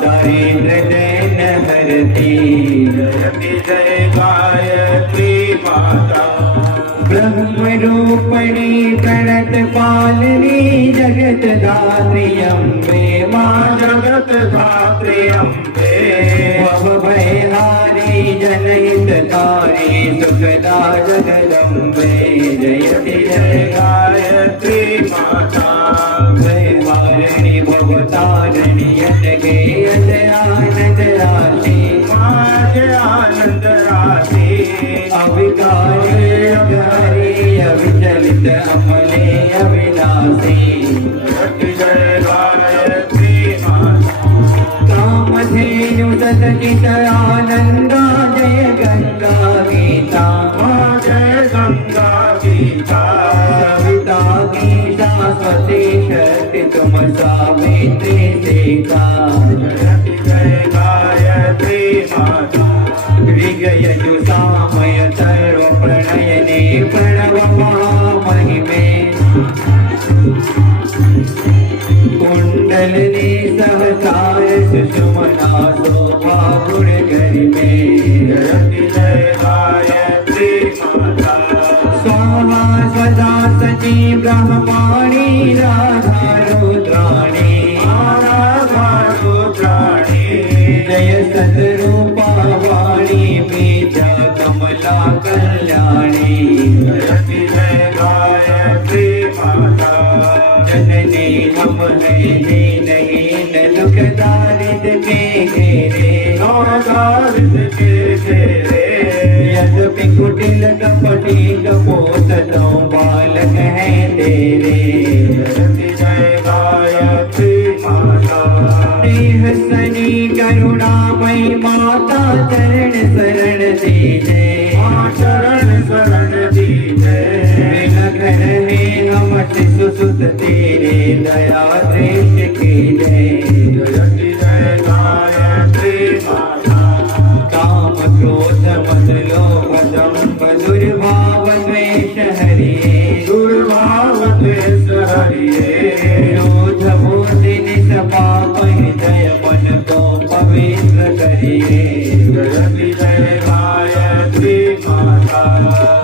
दारिद्र दैन हरती। जयति जय गायत्री माता। ब्रह्म रूपिणी प्रणत पालिनी, जगत धात्री अम्बे माँ। जगत धात्री अम्बे भव भयहारी जनहितकारी सुखदा जगदम्बे जयति जय गायत्री माता जय वारिणी भवतारिणी अनगे जय आनंद राशि जय आनंद राशि अविकारी अघरी अविचलित अमले अविनाशी जय गायत्री माता कामधेनु सतचित आनंदा जय गंगा गीता जय गंगा गीता सविता गीता स्वती शक्ति तुम सावित्री सीता जय गायत्री माता ऋग्यजु सामय सर्व प्रणयने प्रणव महामहिमे कुंडलिनी सहसार सुषुमना शोभा गुण गरिमे जय गायत्री माता स्वाहा सदा सची ब्रह्माणी राधा रुद्राणी जय सतरूपा वाणी बीजा कमला कल्याणी जय गायत्री माता जननी हम नहीं दुख दारिद के घेरे यद्यपि कुटिल कपटी कपोत तो बालक है तेरे जय गायत्री माता स्नेहसनी करुणामयी माता चरण शरण दीजे शरण शरण दीजे विलखन है हम शिशु सुत तेरे दया दृष्टि की जय जय गायत्री माता काम क्रोध मद लोभ दंभ दुर्भाव द्वेष हरिये दुर्भाव द्वेष हरिये क्रोध बुद्धि निष्पाप हृदय मन को पवित्र करिए जय गायत्री माता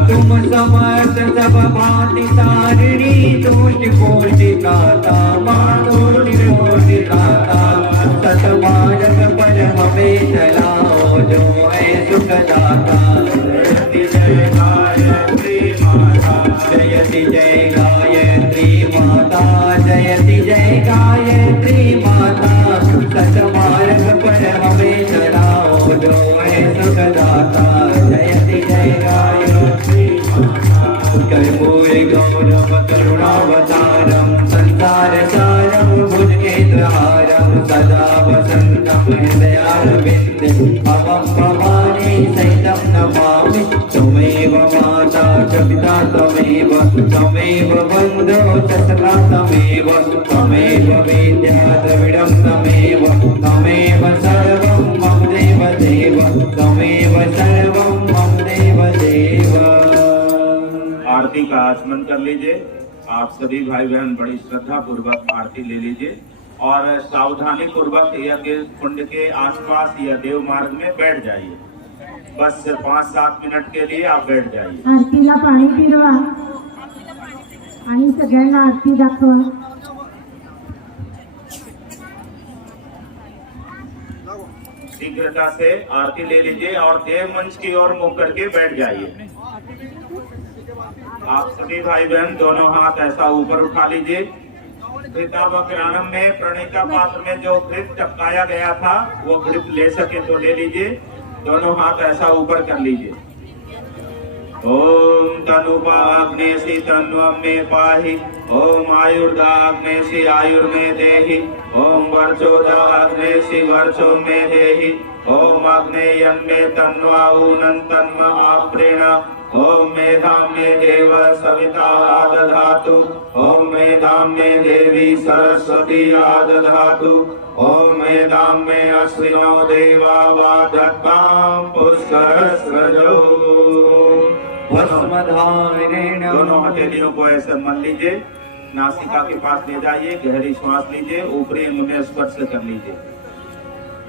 तुम समर्थ सब भांति तारिणी तुष्टि कोटि दाता मातुष्टि कोटि दाता सतमार्ग पर हमें चलाओ जो है सुखदाता जय गायत्री माता जयति जय गायत्री माता जयति जय गायत्री माता सतमार्ग पर हमें चलाओ जो है सुखदाता जयति जय गायत्री कर्पूरी गौरव करुणावतारम संसार सारम भुजगेन्द्रहारम सदा वसंतम हृदयारविंदे भवं भवानी सहितं नमामि त्वमेव माता च पिता त्वमेव बन्धो च सखा त्वमेव वेद्या द्रविडं त्वमेव सर्वं मम देव त्वमेव सर्वं मम देव आरती का आचमन कर लीजिए। आप सभी भाई बहन बड़ी श्रद्धा पूर्वक आरती ले लीजिए और सावधानी पूर्वक यज्ञ कुंड के आसपास या देव मार्ग में बैठ जाइए। बस 5-7 मिनट के लिए आप बैठ जाइए। आरतीला पाणी फिरवा आणि सगळ्यांना आरती दाखवा। शीघ्रता से आरती ले लीजिए और देव मंच की ओर मुख करके बैठ जाइए। आप सभी भाई बहन दोनों हाथ ऐसा ऊपर उठा लीजिए। घृतावक्रानम में प्रणीता पात्र में जो घृत टपकाया गया था वो घृत ले सके तो ले लीजिए। दोनों हाथ ऐसा ऊपर कर लीजिए। ओम तनुपाग्नेसी तन्वं मे पाहि ओम आयुर्दाग्नेसी आयुर्मे देहि ओम वर्चोदाग्नेसी वर्चो मे देहि ओम अग्नेयं मे तन्वा ऊनं तन्म आप्रेण ओम मेधां मे देव सविता आदधातु ओम मेधां मे देवी सरस्वती आदधातु ओम मेधां मे अश्विनो देवा वादत्तां पुष्करस्रजो। दोनों हथेलियों को ऐसे मन लीजिए, नासिका के पास ले जाइए, गहरी श्वास लीजिए, ऊपरी अंगुलियां स्पर्श कर लीजिए।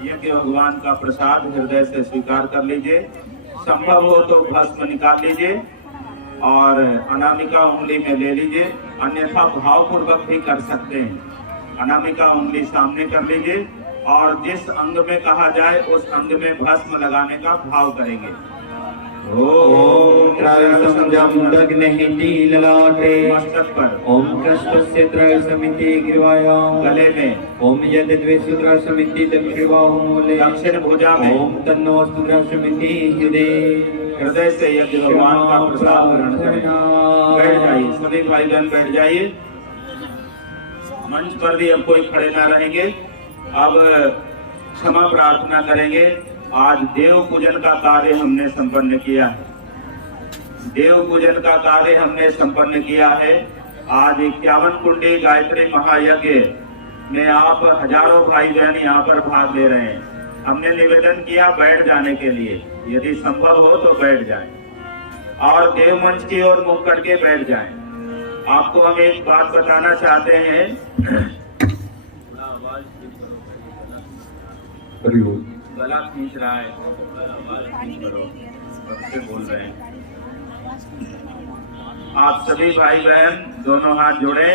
यज्ञ भगवान का प्रसाद हृदय से स्वीकार कर लीजिए। संभव हो तो भस्म निकाल लीजिए और अनामिका उंगली में ले लीजिए, अन्यथा भावपूर्वक भी कर सकते हैं। अनामिका उंगली सामने कर लीजिए और जिस अंग में कहा जाए उस अंग में भस्म लगाने का भाव करेंगे। ओम त्रयसंजम दग्नेहि ललाटे मस्तक पर, ओम कृष्णस्य त्रयसमिति ग्रीवायाम गले में, ओम यद्द्वे सूत्रसमिति दक्षिणबाहु मूले दक्षिण भुजा में, ओम तन्नो सूत्रसमिति हृदय से यज्ञ भगवान का प्रसाद ग्रहण करें। बैठ जाइए सभी भाई बहन, बैठ जाइए। मंच पर भी अब कोई खड़े ना रहेंगे। अब क्षमा प्रार्थना करेंगे। आज देव पूजन का कार्य हमने संपन्न किया है। देव पूजन का कार्य हमने संपन्न किया है। आज 51 कुंडी गायत्री महायज्ञ में आप हजारों भाई बहन यहाँ पर भाग ले रहे हैं। हमने निवेदन किया बैठ जाने के लिए, यदि संभव हो तो बैठ जाएं और देव मंच की ओर मुख करके बैठ जाएं। आपको हम एक बात बताना चाहते हैं। गला खींच रहा है, सबसे बोल रहे हैं। आप सभी भाई बहन दोनों हाथ जोड़े।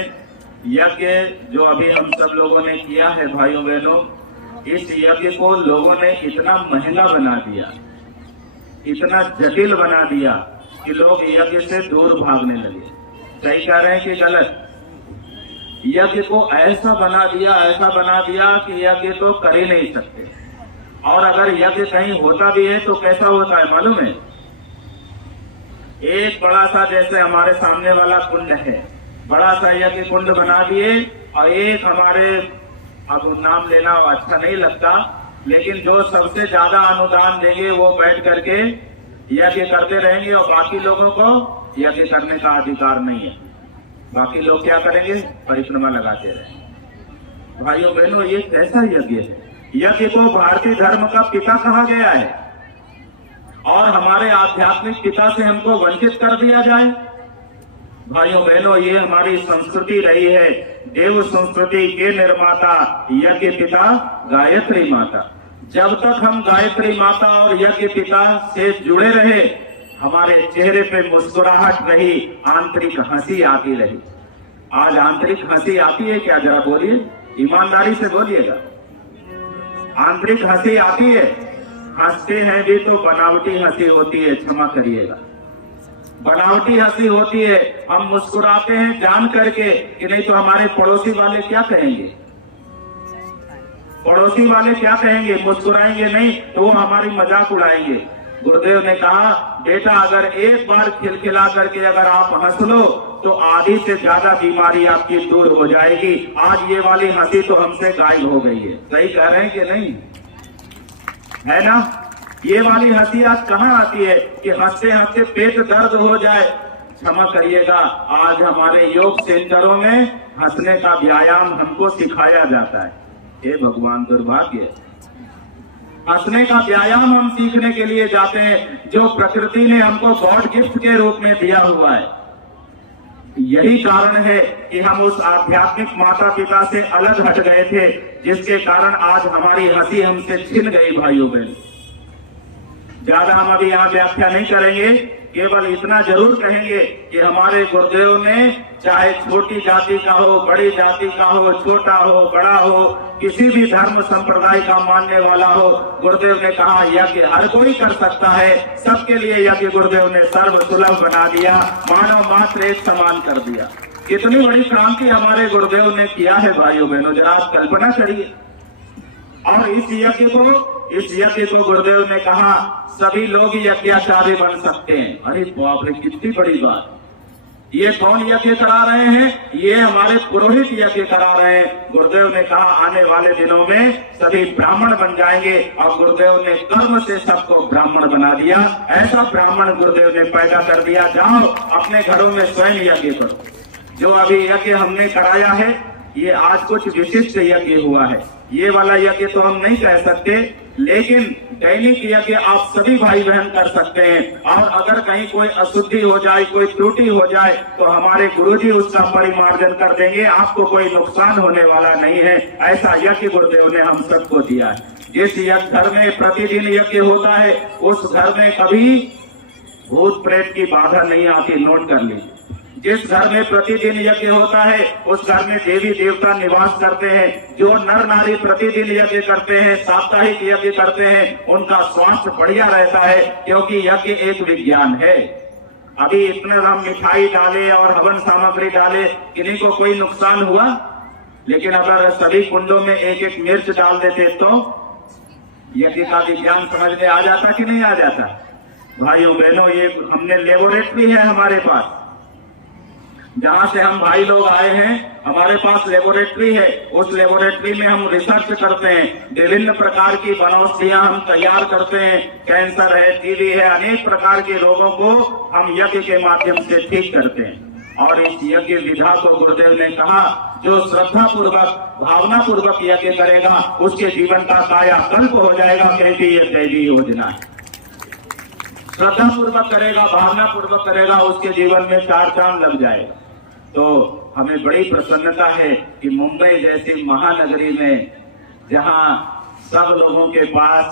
यज्ञ जो अभी हम सब लोगों ने किया है भाइयों बहनों, इस यज्ञ को लोगों ने इतना महंगा बना दिया, इतना जटिल बना दिया कि लोग यज्ञ से दूर भागने लगे। सही कह रहे हैं कि गलत? यज्ञ को ऐसा बना दिया कि यज्ञ तो कर ही नहीं सकते। और अगर यज्ञ कहीं होता भी है तो कैसा होता है मालूम है? एक बड़ा सा, जैसे हमारे सामने वाला कुंड है, बड़ा सा यज्ञ कुंड बना दिए और एक हमारे, अब नाम लेना अच्छा नहीं लगता, लेकिन जो सबसे ज्यादा अनुदान देंगे वो बैठ करके यज्ञ करते रहेंगे और बाकी लोगों को यज्ञ करने का अधिकार नहीं है। बाकी लोग क्या करेंगे? परिक्रमा लगाते रहेंगे। भाइयों बहनों, ये कैसा यज्ञ है? यज्ञ को भारतीय धर्म का पिता कहा गया है और हमारे आध्यात्मिक पिता से हमको वंचित कर दिया जाए? भाइयों बहनों, ये हमारी संस्कृति रही है। देव संस्कृति के निर्माता यज्ञ पिता गायत्री माता। जब तक हम गायत्री माता और यज्ञ पिता से जुड़े रहे, हमारे चेहरे पे मुस्कुराहट रही, आंतरिक हंसी आती रही। आज आंतरिक हंसी आती है क्या? जरा बोलिए, ईमानदारी से बोलिएगा। आंतरिक हंसी आती है? हंसते हैं भी तो बनावटी हंसी होती है, क्षमा करिएगा, बनावटी हंसी होती है। हम मुस्कुराते हैं जान करके कि नहीं तो हमारे पड़ोसी वाले क्या कहेंगे, पड़ोसी वाले क्या कहेंगे, मुस्कुराएंगे नहीं तो वो हमारी मजाक उड़ाएंगे। गुरुदेव ने कहा, बेटा अगर एक बार खिलखिला करके अगर आप हंस लो तो आधी से ज्यादा बीमारी आपकी दूर हो जाएगी। आज ये वाली हंसी तो हमसे गायब हो गई है। सही कह रहे हैं कि नहीं? है ना? ये वाली हंसी आज कहाँ आती है कि हंसते हंसते पेट दर्द हो जाए। क्षमा करिएगा, आज हमारे योग सेंटरों में हंसने का व्यायाम हमको सिखाया जाता है। हे भगवान, दुर्भाग्य है। हंसने का व्यायाम हम सीखने के लिए जाते हैं जो प्रकृति ने हमको गॉड गिफ्ट के रूप में दिया हुआ है। यही कारण है कि हम उस आध्यात्मिक माता पिता से अलग हट गए थे, जिसके कारण आज हमारी हंसी हमसे छिन गई। भाइयों बहन, ज्यादा हम अभी यहाँ व्याख्या नहीं करेंगे, केवल इतना जरूर कहेंगे कि हमारे गुरुदेव ने चाहे छोटी जाति का हो, बड़ी जाति का हो, छोटा हो, बड़ा हो, किसी भी धर्म संप्रदाय का मानने वाला हो, गुरुदेव ने कहा यज्ञ हर कोई कर सकता है। सबके लिए यज्ञ गुरुदेव ने सर्व सुलभ बना दिया, मानव मात्र एक समान कर दिया। कितनी बड़ी क्रांति हमारे गुरुदेव ने किया है भाइयों बहनों, जरा आप कल्पना करिए। और इस यज्ञ को गुरुदेव ने कहा सभी लोग यज्ञाचार्य बन सकते हैं। अरे बाप रे, कितनी बड़ी बात। ये कौन यज्ञ करा रहे हैं? ये हमारे पुरोहित यज्ञ करा रहे हैं। गुरुदेव ने कहा आने वाले दिनों में सभी ब्राह्मण बन जाएंगे और गुरुदेव ने कर्म से सबको ब्राह्मण बना दिया। ऐसा ब्राह्मण गुरुदेव ने पैदा कर दिया। जाओ अपने घरों में स्वयं यज्ञ करो। जो अभी यज्ञ हमने कराया है ये आज कुछ विशिष्ट यज्ञ हुआ है। ये वाला यज्ञ तो हम नहीं कह सकते, लेकिन दैनिक यज्ञ आप सभी भाई बहन कर सकते हैं। और अगर कहीं कोई अशुद्धि हो जाए, कोई त्रुटि हो जाए तो हमारे गुरुजी उसका परिमार्जन कर देंगे। आपको कोई नुकसान होने वाला नहीं है। ऐसा यज्ञ गुरुदेव ने हम सबको दिया है। जिस घर में प्रतिदिन यज्ञ होता है उस घर में कभी भूत प्रेत की बाधा नहीं आती। नोट कर लीजिए। जिस घर में प्रतिदिन यज्ञ होता है उस घर में देवी देवता निवास करते हैं। जो नर नारी प्रतिदिन यज्ञ करते हैं, साप्ताहिक यज्ञ करते हैं, उनका स्वास्थ्य बढ़िया रहता है, क्योंकि यज्ञ एक विज्ञान है। अभी इतने हम मिठाई डाले और हवन सामग्री डाले, किन्हीं को कोई नुकसान हुआ? लेकिन अगर सभी कुंडों में एक एक मिर्च डाल देते तो यज्ञ का विज्ञान समझ में आ जाता कि नहीं आ जाता? भाइयों बहनों, ये हमने लेबोरेटरी है हमारे पास, जहां से हम भाई लोग आए हैं, हमारे पास लेबोरेटरी है। उस लेबोरेटरी में हम रिसर्च करते हैं, विभिन्न प्रकार की वनौषधियां हम तैयार करते हैं। कैंसर है, टीबी है, अनेक प्रकार के रोगों को हम यज्ञ के माध्यम से ठीक करते हैं। और इस यज्ञ विधा को गुरुदेव ने कहा, जो श्रद्धा पूर्वक भावना पूर्वक यज्ञ करेगा उसके जीवन का कायाकल्प हो जाएगा। कहती ये दैवी योजना है। श्रद्धा पूर्वक करेगा, भावना पूर्वक करेगा, उसके जीवन में 4 चांद लग जाएगा। तो हमें बड़ी प्रसन्नता है कि मुंबई जैसी महानगरी में, जहां सब लोगों के पास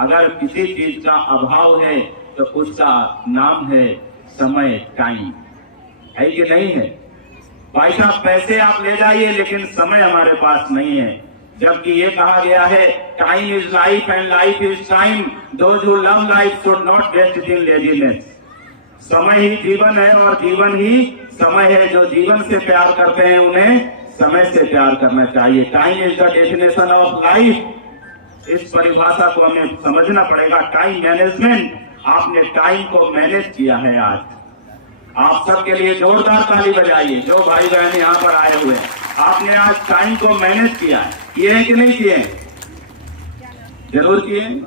अगर किसी चीज का अभाव है तो उसका नाम है समय, टाइम, है कि नहीं है? भाई साहब, पैसे आप ले जाइए लेकिन समय हमारे पास नहीं है। जबकि ये कहा गया है, time is life and life is time, those who love life should not waste it in laziness. समय ही जीवन है और जीवन ही समय है। जो जीवन से प्यार करते हैं उन्हें समय से प्यार करना चाहिए। Time is the definition of life. इस परिभाषा को हमें समझना पड़ेगा। टाइम मैनेजमेंट, आपने टाइम को मैनेज किया है। आज आप सबके लिए जोरदार ताली बजाइए, जो भाई बहन यहाँ पर आए हुए हैं। आपने आज टाइम को मैनेज किया है, किए हैं कि नहीं किए? जरूर किए।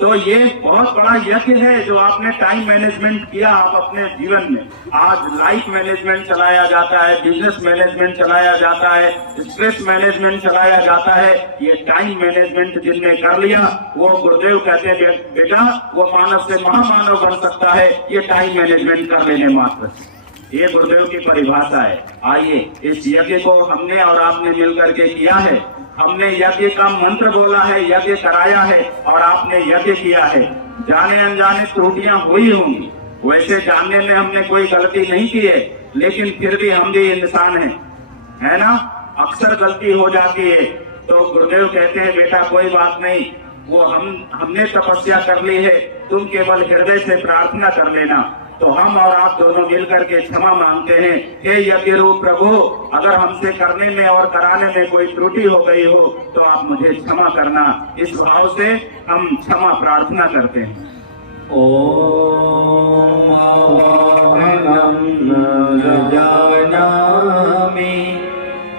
तो ये बहुत बड़ा यज्ञ है जो आपने टाइम मैनेजमेंट किया आप अपने जीवन में। आज लाइफ मैनेजमेंट चलाया जाता है, बिजनेस मैनेजमेंट चलाया जाता है, स्ट्रेस मैनेजमेंट चलाया जाता है। ये टाइम मैनेजमेंट जिनने कर लिया, वो गुरुदेव कहते हैं बेटा, वो मानव से महामानव बन सकता है ये टाइम मैनेजमेंट कर लेने मात्र। ये गुरुदेव की परिभाषा है। आइए, इस यज्ञ को हमने और आपने मिलकर के किया है। हमने यज्ञ का मंत्र बोला है, यज्ञ कराया है और आपने यज्ञ किया है। जाने अनजाने त्रुटियां हुई होंगी, वैसे जानने में हमने कोई गलती नहीं की है, लेकिन फिर भी हम भी इंसान हैं, है ना? अक्सर गलती हो जाती है। तो गुरुदेव कहते हैं बेटा कोई बात नहीं, वो हमने तपस्या कर ली है, तुम केवल हृदय से प्रार्थना कर लेना। तो हम और आप दोनों मिलकर के क्षमा मांगते हैं। हे यज्ञ रूप प्रभु, अगर हमसे करने में और कराने में कोई त्रुटि हो गई हो तो आप मुझे क्षमा करना। इस भाव से हम क्षमा प्रार्थना करते हैं। ओम आवाहनम जानामि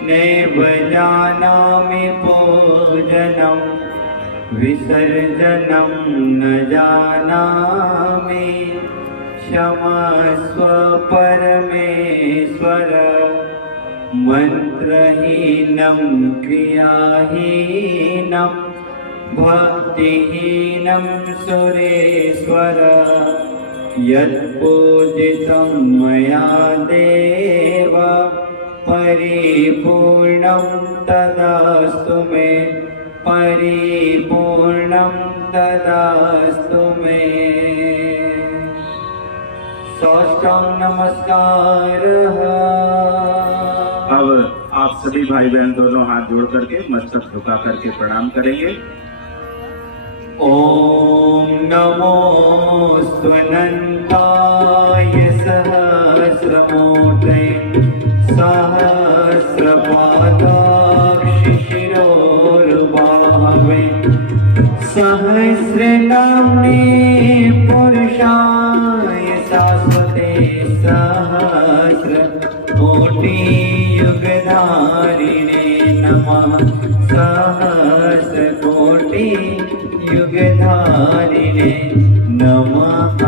नैव जानामि पूजनम विसर्जनम न जानामि क्षमस्व परमेश्वर मंत्रहीनं क्रियाहीनं भक्तिहीनं सुरेश्वर यत्पूजितं मया देव परिपूर्णं तदास्तु मे परिपूर्णं तदास्तु मे। साष्टांग नमस्कार। अब आप सभी भाई बहन दोनों हाथ जोड़ करके मस्तक झुका करके प्रणाम करेंगे। ओम नमो स्वनंताय सहस्रमूर्ते सहस्रपादाक्ष शिरोर्बाहवे सहस्रनाम्ने पुरुषाय शाश्वते सहस्र कोटि युगधारिणे नमः सहस्र कोटि युगधारिणे नमः।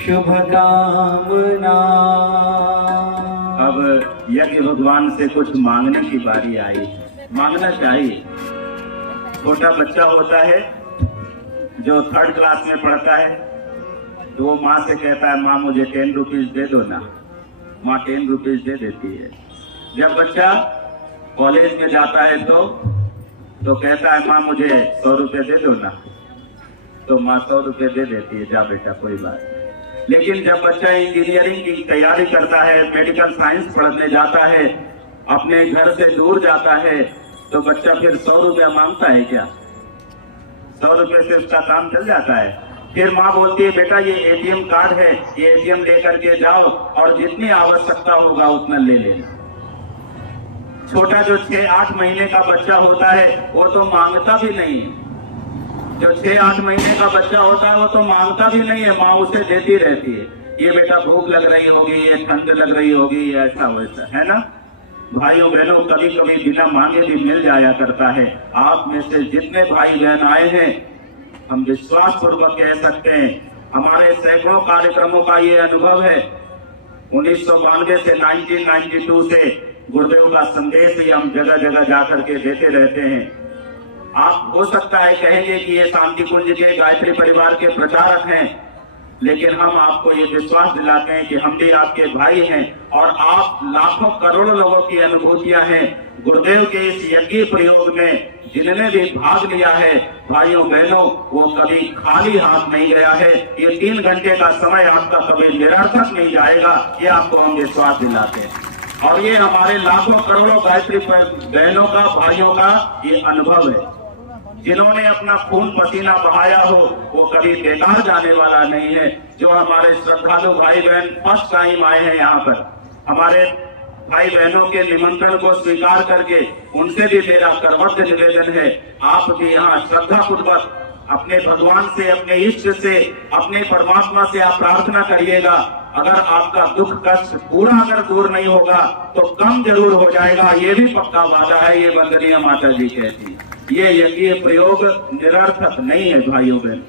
शुभकामना। अब यज्ञ भगवान से कुछ मांगने की बारी आई। मांगना चाहिए। छोटा बच्चा होता है जो 3rd क्लास में पढ़ता है, तो वो माँ से कहता है माँ मुझे 10 रुपीज दे दो ना। माँ 10 रुपीज दे देती है। जब बच्चा कॉलेज में जाता है तो कहता है माँ मुझे 100 रुपये दे दो ना। तो माँ 100 रुपये दे देती है, जा बेटा कोई बात नहीं। लेकिन जब बच्चा इंजीनियरिंग की तैयारी करता है, मेडिकल साइंस पढ़ने जाता है, अपने घर से दूर जाता है, तो बच्चा फिर 100 रुपया मांगता है क्या? 100 रुपये से उसका काम चल जाता है। फिर माँ बोलती है बेटा ये एटीएम कार्ड है, ये एटीएम लेकर के जाओ और जितनी आवश्यकता होगा उतना ले लेना। छोटा जो 6-8 महीने का बच्चा होता है वो तो मांगता भी नहीं है। जो 6-8 महीने का बच्चा होता है वो तो मांगता भी नहीं है, माँ उसे देती रहती है। ये बेटा भूख लग रही होगी, ये ठंड लग रही होगी, ऐसा वैसा, है ना। भाइयों बहनों, कभी कभी बिना मांगे भी मिल जाया करता है। आप में से जितने भाई बहन आए हैं, हम विश्वास पूर्वक कह सकते हैं, हमारे सैकड़ों कार्यक्रमों का ये अनुभव है। 1992 से 1992 से गुरुदेव का संदेश ही हम जगह जगह जाकर के देते रहते हैं। आप हो सकता है कहेंगे कि ये शांति कुंज के गायत्री परिवार के प्रचारक हैं, लेकिन हम आपको ये विश्वास दिलाते हैं कि हम भी आपके भाई हैं और आप लाखों करोड़ों लोगों की अनुभूतियां हैं। गुरुदेव के इस यज्ञ प्रयोग में जिन्होंने भी भाग लिया है, भाइयों बहनों, वो कभी खाली हाथ नहीं गया है। ये 3 घंटे का समय आपका कभी निरर्थक नहीं जाएगा, ये आपको हम विश्वास दिलाते हैं। और ये हमारे लाखों करोड़ों गायत्री बहनों का, भाइयों का ये अनुभव है। जिन्होंने अपना खून पसीना बहाया हो वो कभी बेकार जाने वाला नहीं है। जो हमारे श्रद्धालु भाई बहन फर्स्ट टाइम आए हैं यहाँ पर, हमारे भाई बहनों के निमंत्रण को स्वीकार करके उनसे भी मेरा करवट निवेदन है, आप भी यहाँ श्रद्धा पूर्वक अपने भगवान से, अपने इष्ट से, अपने परमात्मा से आप प्रार्थना करिएगा। अगर आपका दुख कष्ट पूरा अगर दूर नहीं होगा तो कम जरूर हो जाएगा, ये भी पक्का वादा है। ये वंदनीय माता जी कहती है। ये यज्ञ प्रयोग निरर्थक नहीं है भाइयों बहन,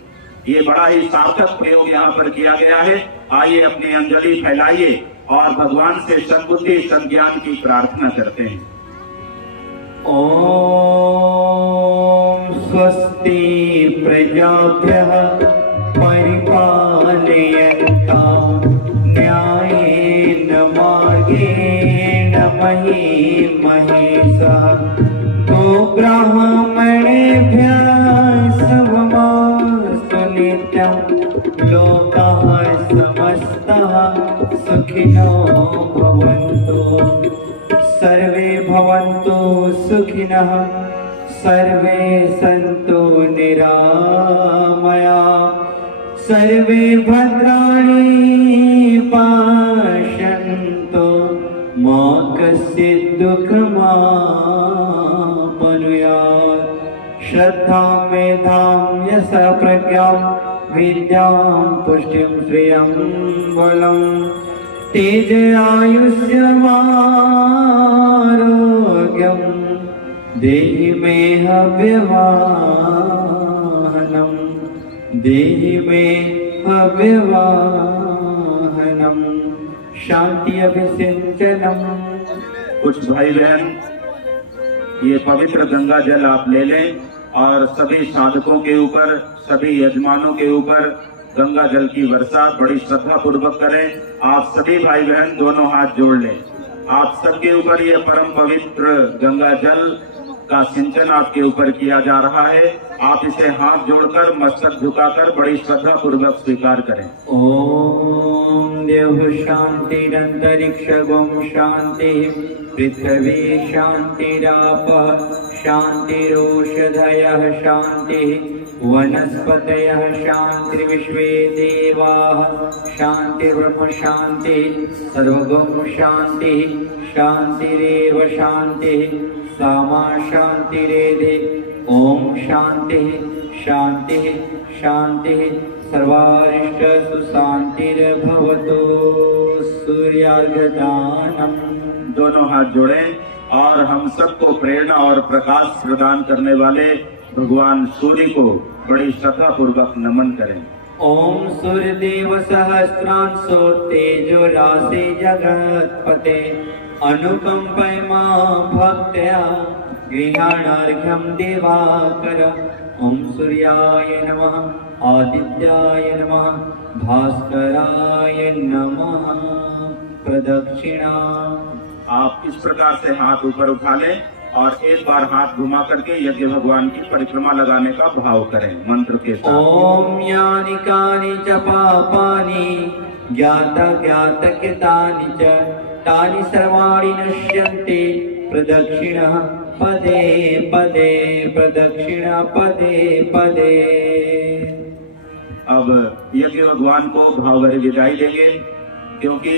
ये बड़ा ही सार्थक प्रयोग यहाँ पर किया गया है। आइए अपनी अंजलि फैलाइए और भगवान से सद्बुद्धि सद्ज्ञान की प्रार्थना करते हैं। ओम स्वस्ति प्रजाभ्यः परिपालयन्तां न्यायेन मार्गेण महीं महिषः ब्राह्मणेभ्यः शुभमस्तु नित्यं लोकाः समस्तः सुखिनो भवन्तु सर्वे भवन्तु सुखिनः सर्वे सन्तु निरामया सर्वे भद्राणि पश्यन्तु मा कश्चित् दुःखमाप्नुयात् श्रद्धां मेधां यशः प्रज्ञां विद्यां पुष्टिं श्रियं बलं तेज आयुष्यमारोग्यं देहि मे हव्यवाहनं देहि मे हव्यवाहनं शांति अभिसिंचनम। कुछ भाई बहन ये पवित्र गंगा जल आप ले लें और सभी साधकों के ऊपर, सभी यजमानों के ऊपर गंगा जल की वर्षा बड़ी श्रद्धा पूर्वक करें। आप सभी भाई बहन दोनों हाथ जोड़ लें। आप सबके ऊपर ये परम पवित्र गंगा जल का सिंचन आपके ऊपर किया जा रहा है। आप इसे हाथ जोड़कर, मस्तक झुकाकर बड़ी श्रद्धा पूर्वक स्वीकार करें। ओम देव शांतिरंतरिक्ष गोम शांति पृथ्वी शांतिराप शांतिरोषधयः शांति वनस्पतयः शांतिर्विश्वे देवाः शांतिर्ब्रह्म शांति सर्वगम शांति शांतिरेव शांति सामा शांतिरेधि। ओम शांति शांति शांति सर्वारिष्ट सुशांतिर्भवतु। सूर्यार्घदानम। दोनों हाथ जोड़ें और हम सबको प्रेरणा और प्रकाश प्रदान करने वाले भगवान सूर्य को बड़ी श्रद्धा पूर्वक नमन करें। ओम सूर्यदेव सहस्रांशो तेजो राशि जगत्पते अनुकंपय मां भक्त्या गृहाणार्घ्यं दिवाकर। ओम सूर्याय नमः आदित्याय नमः भास्कराय नमः। प्रदक्षिणा। आप इस प्रकार से हाथ ऊपर उठा लें और एक बार हाथ घुमा करके यज्ञ भगवान की परिक्रमा लगाने का भाव करें मंत्र के साथ। ओम यानि कानि च पापानि ज्ञातज्ञातकृतानि च तानि सर्वाणि नश्यन्ति प्रदक्षिणः पदे पदे प्रदक्षिणः पदे पदे। अब यज्ञ भगवान को भाव भरी विदाई देंगे, क्योंकि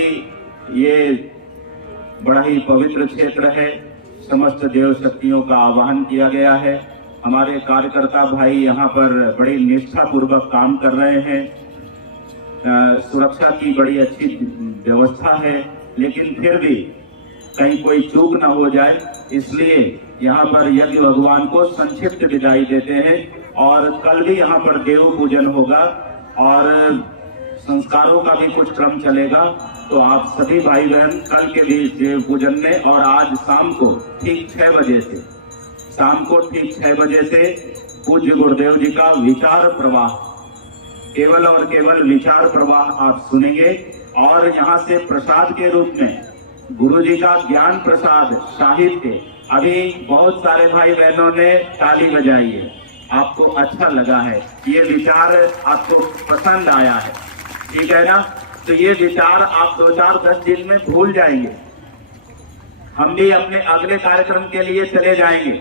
ये बड़ा ही पवित्र क्षेत्र है। समस्त देव शक्तियों का आवाहन किया गया है। हमारे कार्यकर्ता भाई यहाँ पर बड़ी निष्ठा पूर्वक काम कर रहे हैं। सुरक्षा की बड़ी अच्छी व्यवस्था है, लेकिन फिर भी कहीं कोई चूक ना हो जाए, इसलिए यहाँ पर यज्ञ भगवान को संक्षिप्त विदाई देते हैं। और कल भी यहाँ पर देव पूजन होगा और संस्कारों का भी कुछ क्रम चलेगा। तो आप सभी भाई बहन कल के भी देव पूजन में और आज शाम को ठीक 6 बजे से पूज्य गुरुदेव जी का विचार प्रवाह, केवल और केवल विचार प्रवाह आप सुनेंगे। और यहाँ से प्रसाद के रूप में गुरु जी का ज्ञान प्रसाद साहित्य, अभी बहुत सारे भाई बहनों ने ताली बजाई है, आपको अच्छा लगा है, ये विचार आपको पसंद आया है, ठीक है ना। तो ये विचार आप 2-4-10 दिन में भूल जाएंगे। हम भी अपने अगले कार्यक्रम के लिए चले जाएंगे,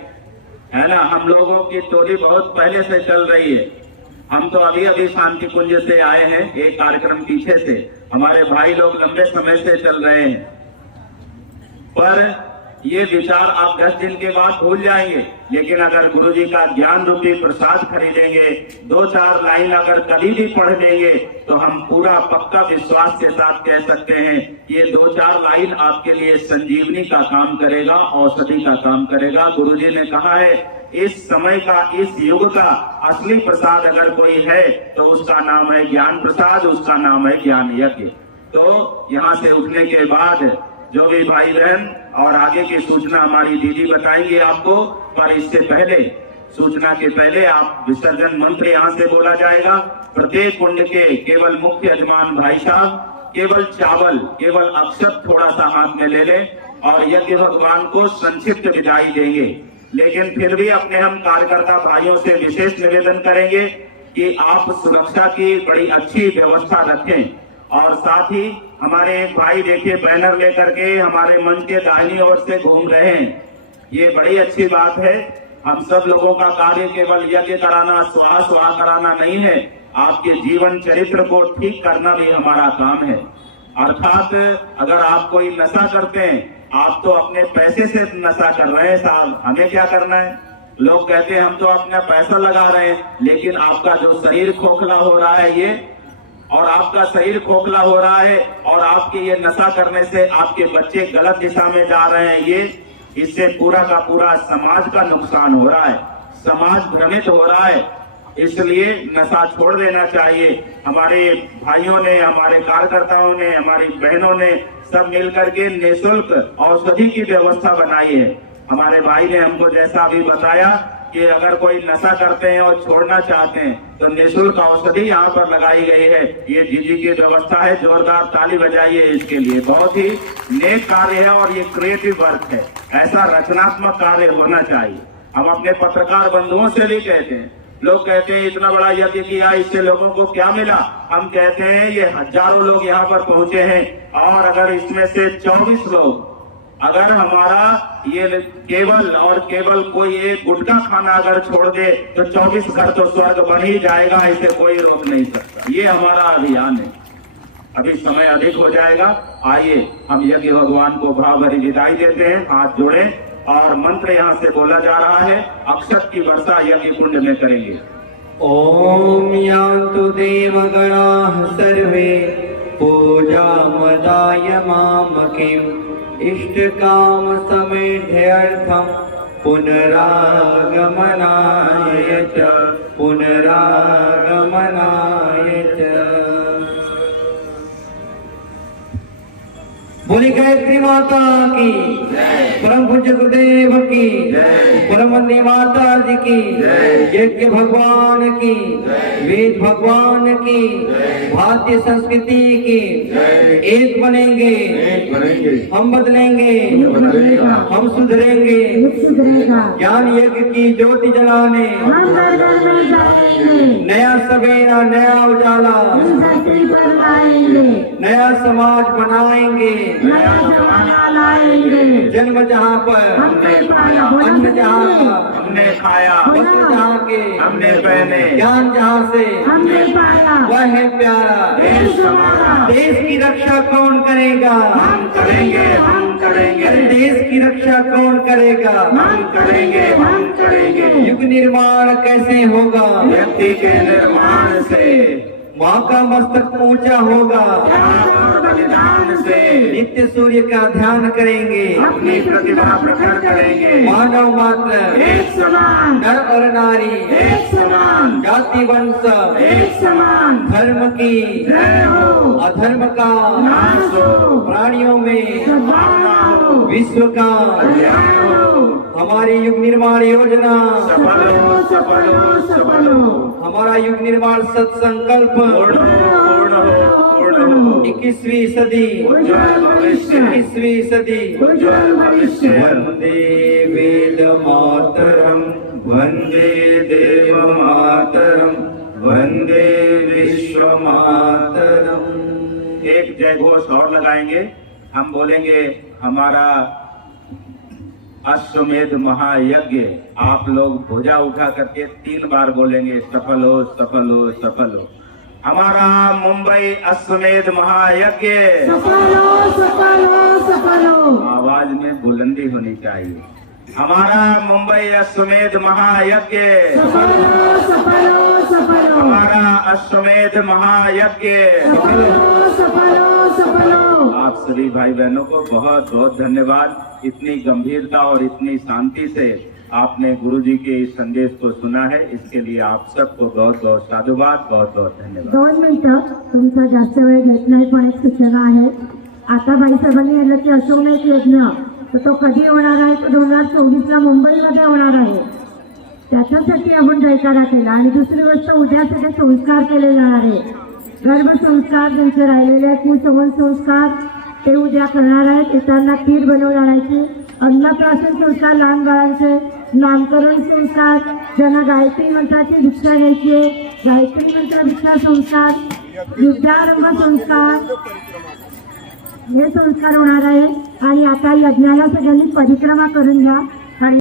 है ना। हम लोगों की टोली बहुत पहले से चल रही है। हम तो अभी शांति कुंज से आए हैं, एक कार्यक्रम पीछे से। हमारे भाई लोग लंबे समय से चल रहे हैं, पर ये विचार आप 10 दिन के बाद भूल जाएंगे। लेकिन अगर गुरु जी का ज्ञान रूपी प्रसाद खरीदेंगे, 2-4 लाइन अगर कभी भी पढ़ लेंगे, तो हम पूरा पक्का विश्वास के साथ कह सकते हैं ये 2-4 लाइन आपके लिए संजीवनी का काम करेगा, औषधि का काम करेगा। गुरु जी ने कहा है इस समय का, इस युग का असली प्रसाद अगर कोई है तो उसका नाम है ज्ञान प्रसाद, उसका नाम है ज्ञान यज्ञ। तो यहाँ से उठने के बाद जो भी भाई बहन, और आगे की सूचना हमारी दीदी बताएंगे आपको, पर इससे पहले, सूचना के पहले आप विसर्जन मंत्र यहाँ से बोला जाएगा। प्रत्येक कुंड के केवल मुख्य यजमान भाई साहब केवल चावल, केवल अक्षत थोड़ा सा हाथ में ले लें और यज्ञ भगवान को संक्षिप्त विदाई देंगे। लेकिन फिर भी अपने हम कार्यकर्ता भाइयों से विशेष निवेदन करेंगे कि आप सुरक्षा की बड़ी अच्छी व्यवस्था रखें। और साथ ही हमारे एक भाई देखिए बैनर लेकर के हमारे मंच के दाहिनी ओर से घूम रहे हैं, ये बड़ी अच्छी बात है। हम सब लोगों का कार्य केवल यज्ञ कराना, स्वाहा स्वाहा कराना नहीं है, आपके जीवन चरित्र को ठीक करना भी हमारा काम है। अर्थात अगर आप कोई नशा करते हैं, आप तो अपने पैसे से नशा कर रहे हैं साहब, हमें क्या करना है। लोग कहते हैं हम तो अपना पैसा लगा रहे हैं, लेकिन आपका जो शरीर खोखला हो रहा है ये, और आपका शरीर खोखला हो रहा है, और आपके ये नशा करने से आपके बच्चे गलत दिशा में जा रहे हैं, ये इससे पूरा का पूरा समाज का नुकसान हो रहा है, समाज भ्रमित हो रहा है। इसलिए नशा छोड़ देना चाहिए। हमारे भाइयों ने, हमारे कार्यकर्ताओं ने, हमारी बहनों ने सब मिलकर के निःशुल्क औषधि की व्यवस्था बनाई है। हमारे भाई ने हमको जैसा अभी बताया कि अगर कोई नशा करते हैं और छोड़ना चाहते हैं तो निःशुल्क औषधि यहाँ पर लगाई गई है। ये जीजी की व्यवस्था है, जोरदार ताली बजाइए इसके लिए। बहुत ही नेक कार्य है और ये क्रिएटिव वर्क है, ऐसा रचनात्मक कार्य होना चाहिए। हम अपने पत्रकार बंधुओं से भी कहते हैं, लोग कहते हैं इतना बड़ा यज्ञ किया, इससे लोगों को क्या मिला। हम कहते हैं ये हजारों लोग यहाँ पर पहुंचे हैं, और अगर इसमें से 24 लोग, अगर हमारा ये केवल और केवल कोई एक गुटखा खाना अगर छोड़ दे तो 24 घर तो स्वर्ग बन ही जाएगा, इसे कोई रोक नहीं सकता। ये हमारा अभियान है। अभी समय अधिक हो जाएगा, आइए हम यज्ञ भगवान को भाव भरी विदाई देते हैं। हाथ जोड़े और मंत्र यहाँ से बोला जा रहा है, अक्षत की वर्षा यज्ञ कुंड में करेंगे। ओम यान्तु देवगणाः सर्वे पूजामदाय मामकीम् इष्टकाम समेध्यर्थं पुनरागमनाय च पुनरागमनाय च। बोली गायत्री माता की, परम पूज्य गुरुदेव की, परम वंदे माता जी की, यज्ञ भगवान की, वेद भगवान की, भारतीय संस्कृति की। एक बनेंगे, हम बदलेंगे, हम सुधरेंगे। ज्ञान यज्ञ की ज्योति जलाने, हम घर में जाएंगे, नया सवेरा नया उजाला, इस धरती पर आएंगे, नया समाज बनाएंगे। नया जमाना लाएंगे। जन्म जहाँ पर, हमने पाया, अन्न जहाँ का, हमने खाया, वस्त्र जहाँ के, हमने पहने, ज्ञान जहाँ से, हमने पाया, वह है प्यारा। देश हमारा, देश की रक्षा कौन करेगा? हम करेंगे, हम करेंगे, अरे देश की रक्षा कौन करेगा? हम करेंगे, हम करेंगे। युग निर्माण कैसे होगा? व्यक्ति के निर्माण से, माँ का मस्तक ऊंचा होगा। और बलिदान से नित्य सूर्य का ध्यान करेंगे। अपनी प्रतिभा प्रकट करेंगे। मानव मात्र, एक समान, नर और नारी, एक समान, जाति वंश, एक समान। धर्म की, जय हो, अधर्म का नाश हो, प्राणियों में, सद्भावना हो, विश्व का कल्याण हो, हमारी युग निर्माण योजना, सफल हो, सफल हो, सफल हो, हमारा युग निर्माण सत्संकल्प पूर्ण हो, पूर्ण हो, पूर्ण हो। 21वीं सदी, उज्ज्वल भविष्य, 21वीं सदी। उज्ज्वल भविष्य। वंदे वेद मातरम, वंदे देव मातरम, वंदे विश्व मातरम। एक जय घोष और लगाएंगे। हम बोलेंगे हमारा अश्वमेध महायज्ञ। आप लोग भुजा उठा करके 3 बार बोलेंगे, सफल हो, सफल हो, सफल हो। हमारा मुंबई अश्वमेध महायज्ञ। सफल हो, सफल हो, सफल हो। आवाज में बुलंदी होनी चाहिए। हमारा मुंबई अश्वमेध महायज्ञ। सफल हो, सफल हो, सफल हो। हमारा अश्वमेध महायज्ञ। सफल हो, सफल हो, सफल हो। आप सभी भाई बहनों को बहुत बहुत धन्यवाद। इतनी गंभीरता और इतनी शांति से आपने गुरुजी के इस संदेश को सुना है, इसके लिए आप सबको बहुत बहुत साधुवाद, बहुत बहुत धन्यवाद। 2 मिनिटं, तुमचा जास्त वेळ घेत नाही, पण एक सूचना आहे। आता बाईसाहेबांनी म्हटलं की अश्वमेध यज्ञ तर तो कधी होणार आहे? तो 2024ला मुंबईमध्ये होणार आहे। त्याच्यासाठी आपण जयकारा केला। आणि दुसरी गोष्ट, उद्या सगळे संस्कार केले जाणार आहे। गर्भसंस्कार ज्यांचे राहिलेले आहेत, कुसंवन संस्कार ते उद्या करणार आहेत। त्यांना खीर बनवणार आहे, अन्नप्राशन संस्कार लहान बाळांचे, नामकरण संस्कार, ज्यांना गायत्री मंत्राची दीक्षा घ्यायची आहे, गायत्री मंत्र दीक्षा संस्कार, विद्यारंभ संस्कार, हे संस्कार होणार आहे। आणि आता यज्ञाला सगळ्यांनी परिक्रमा करून घ्या।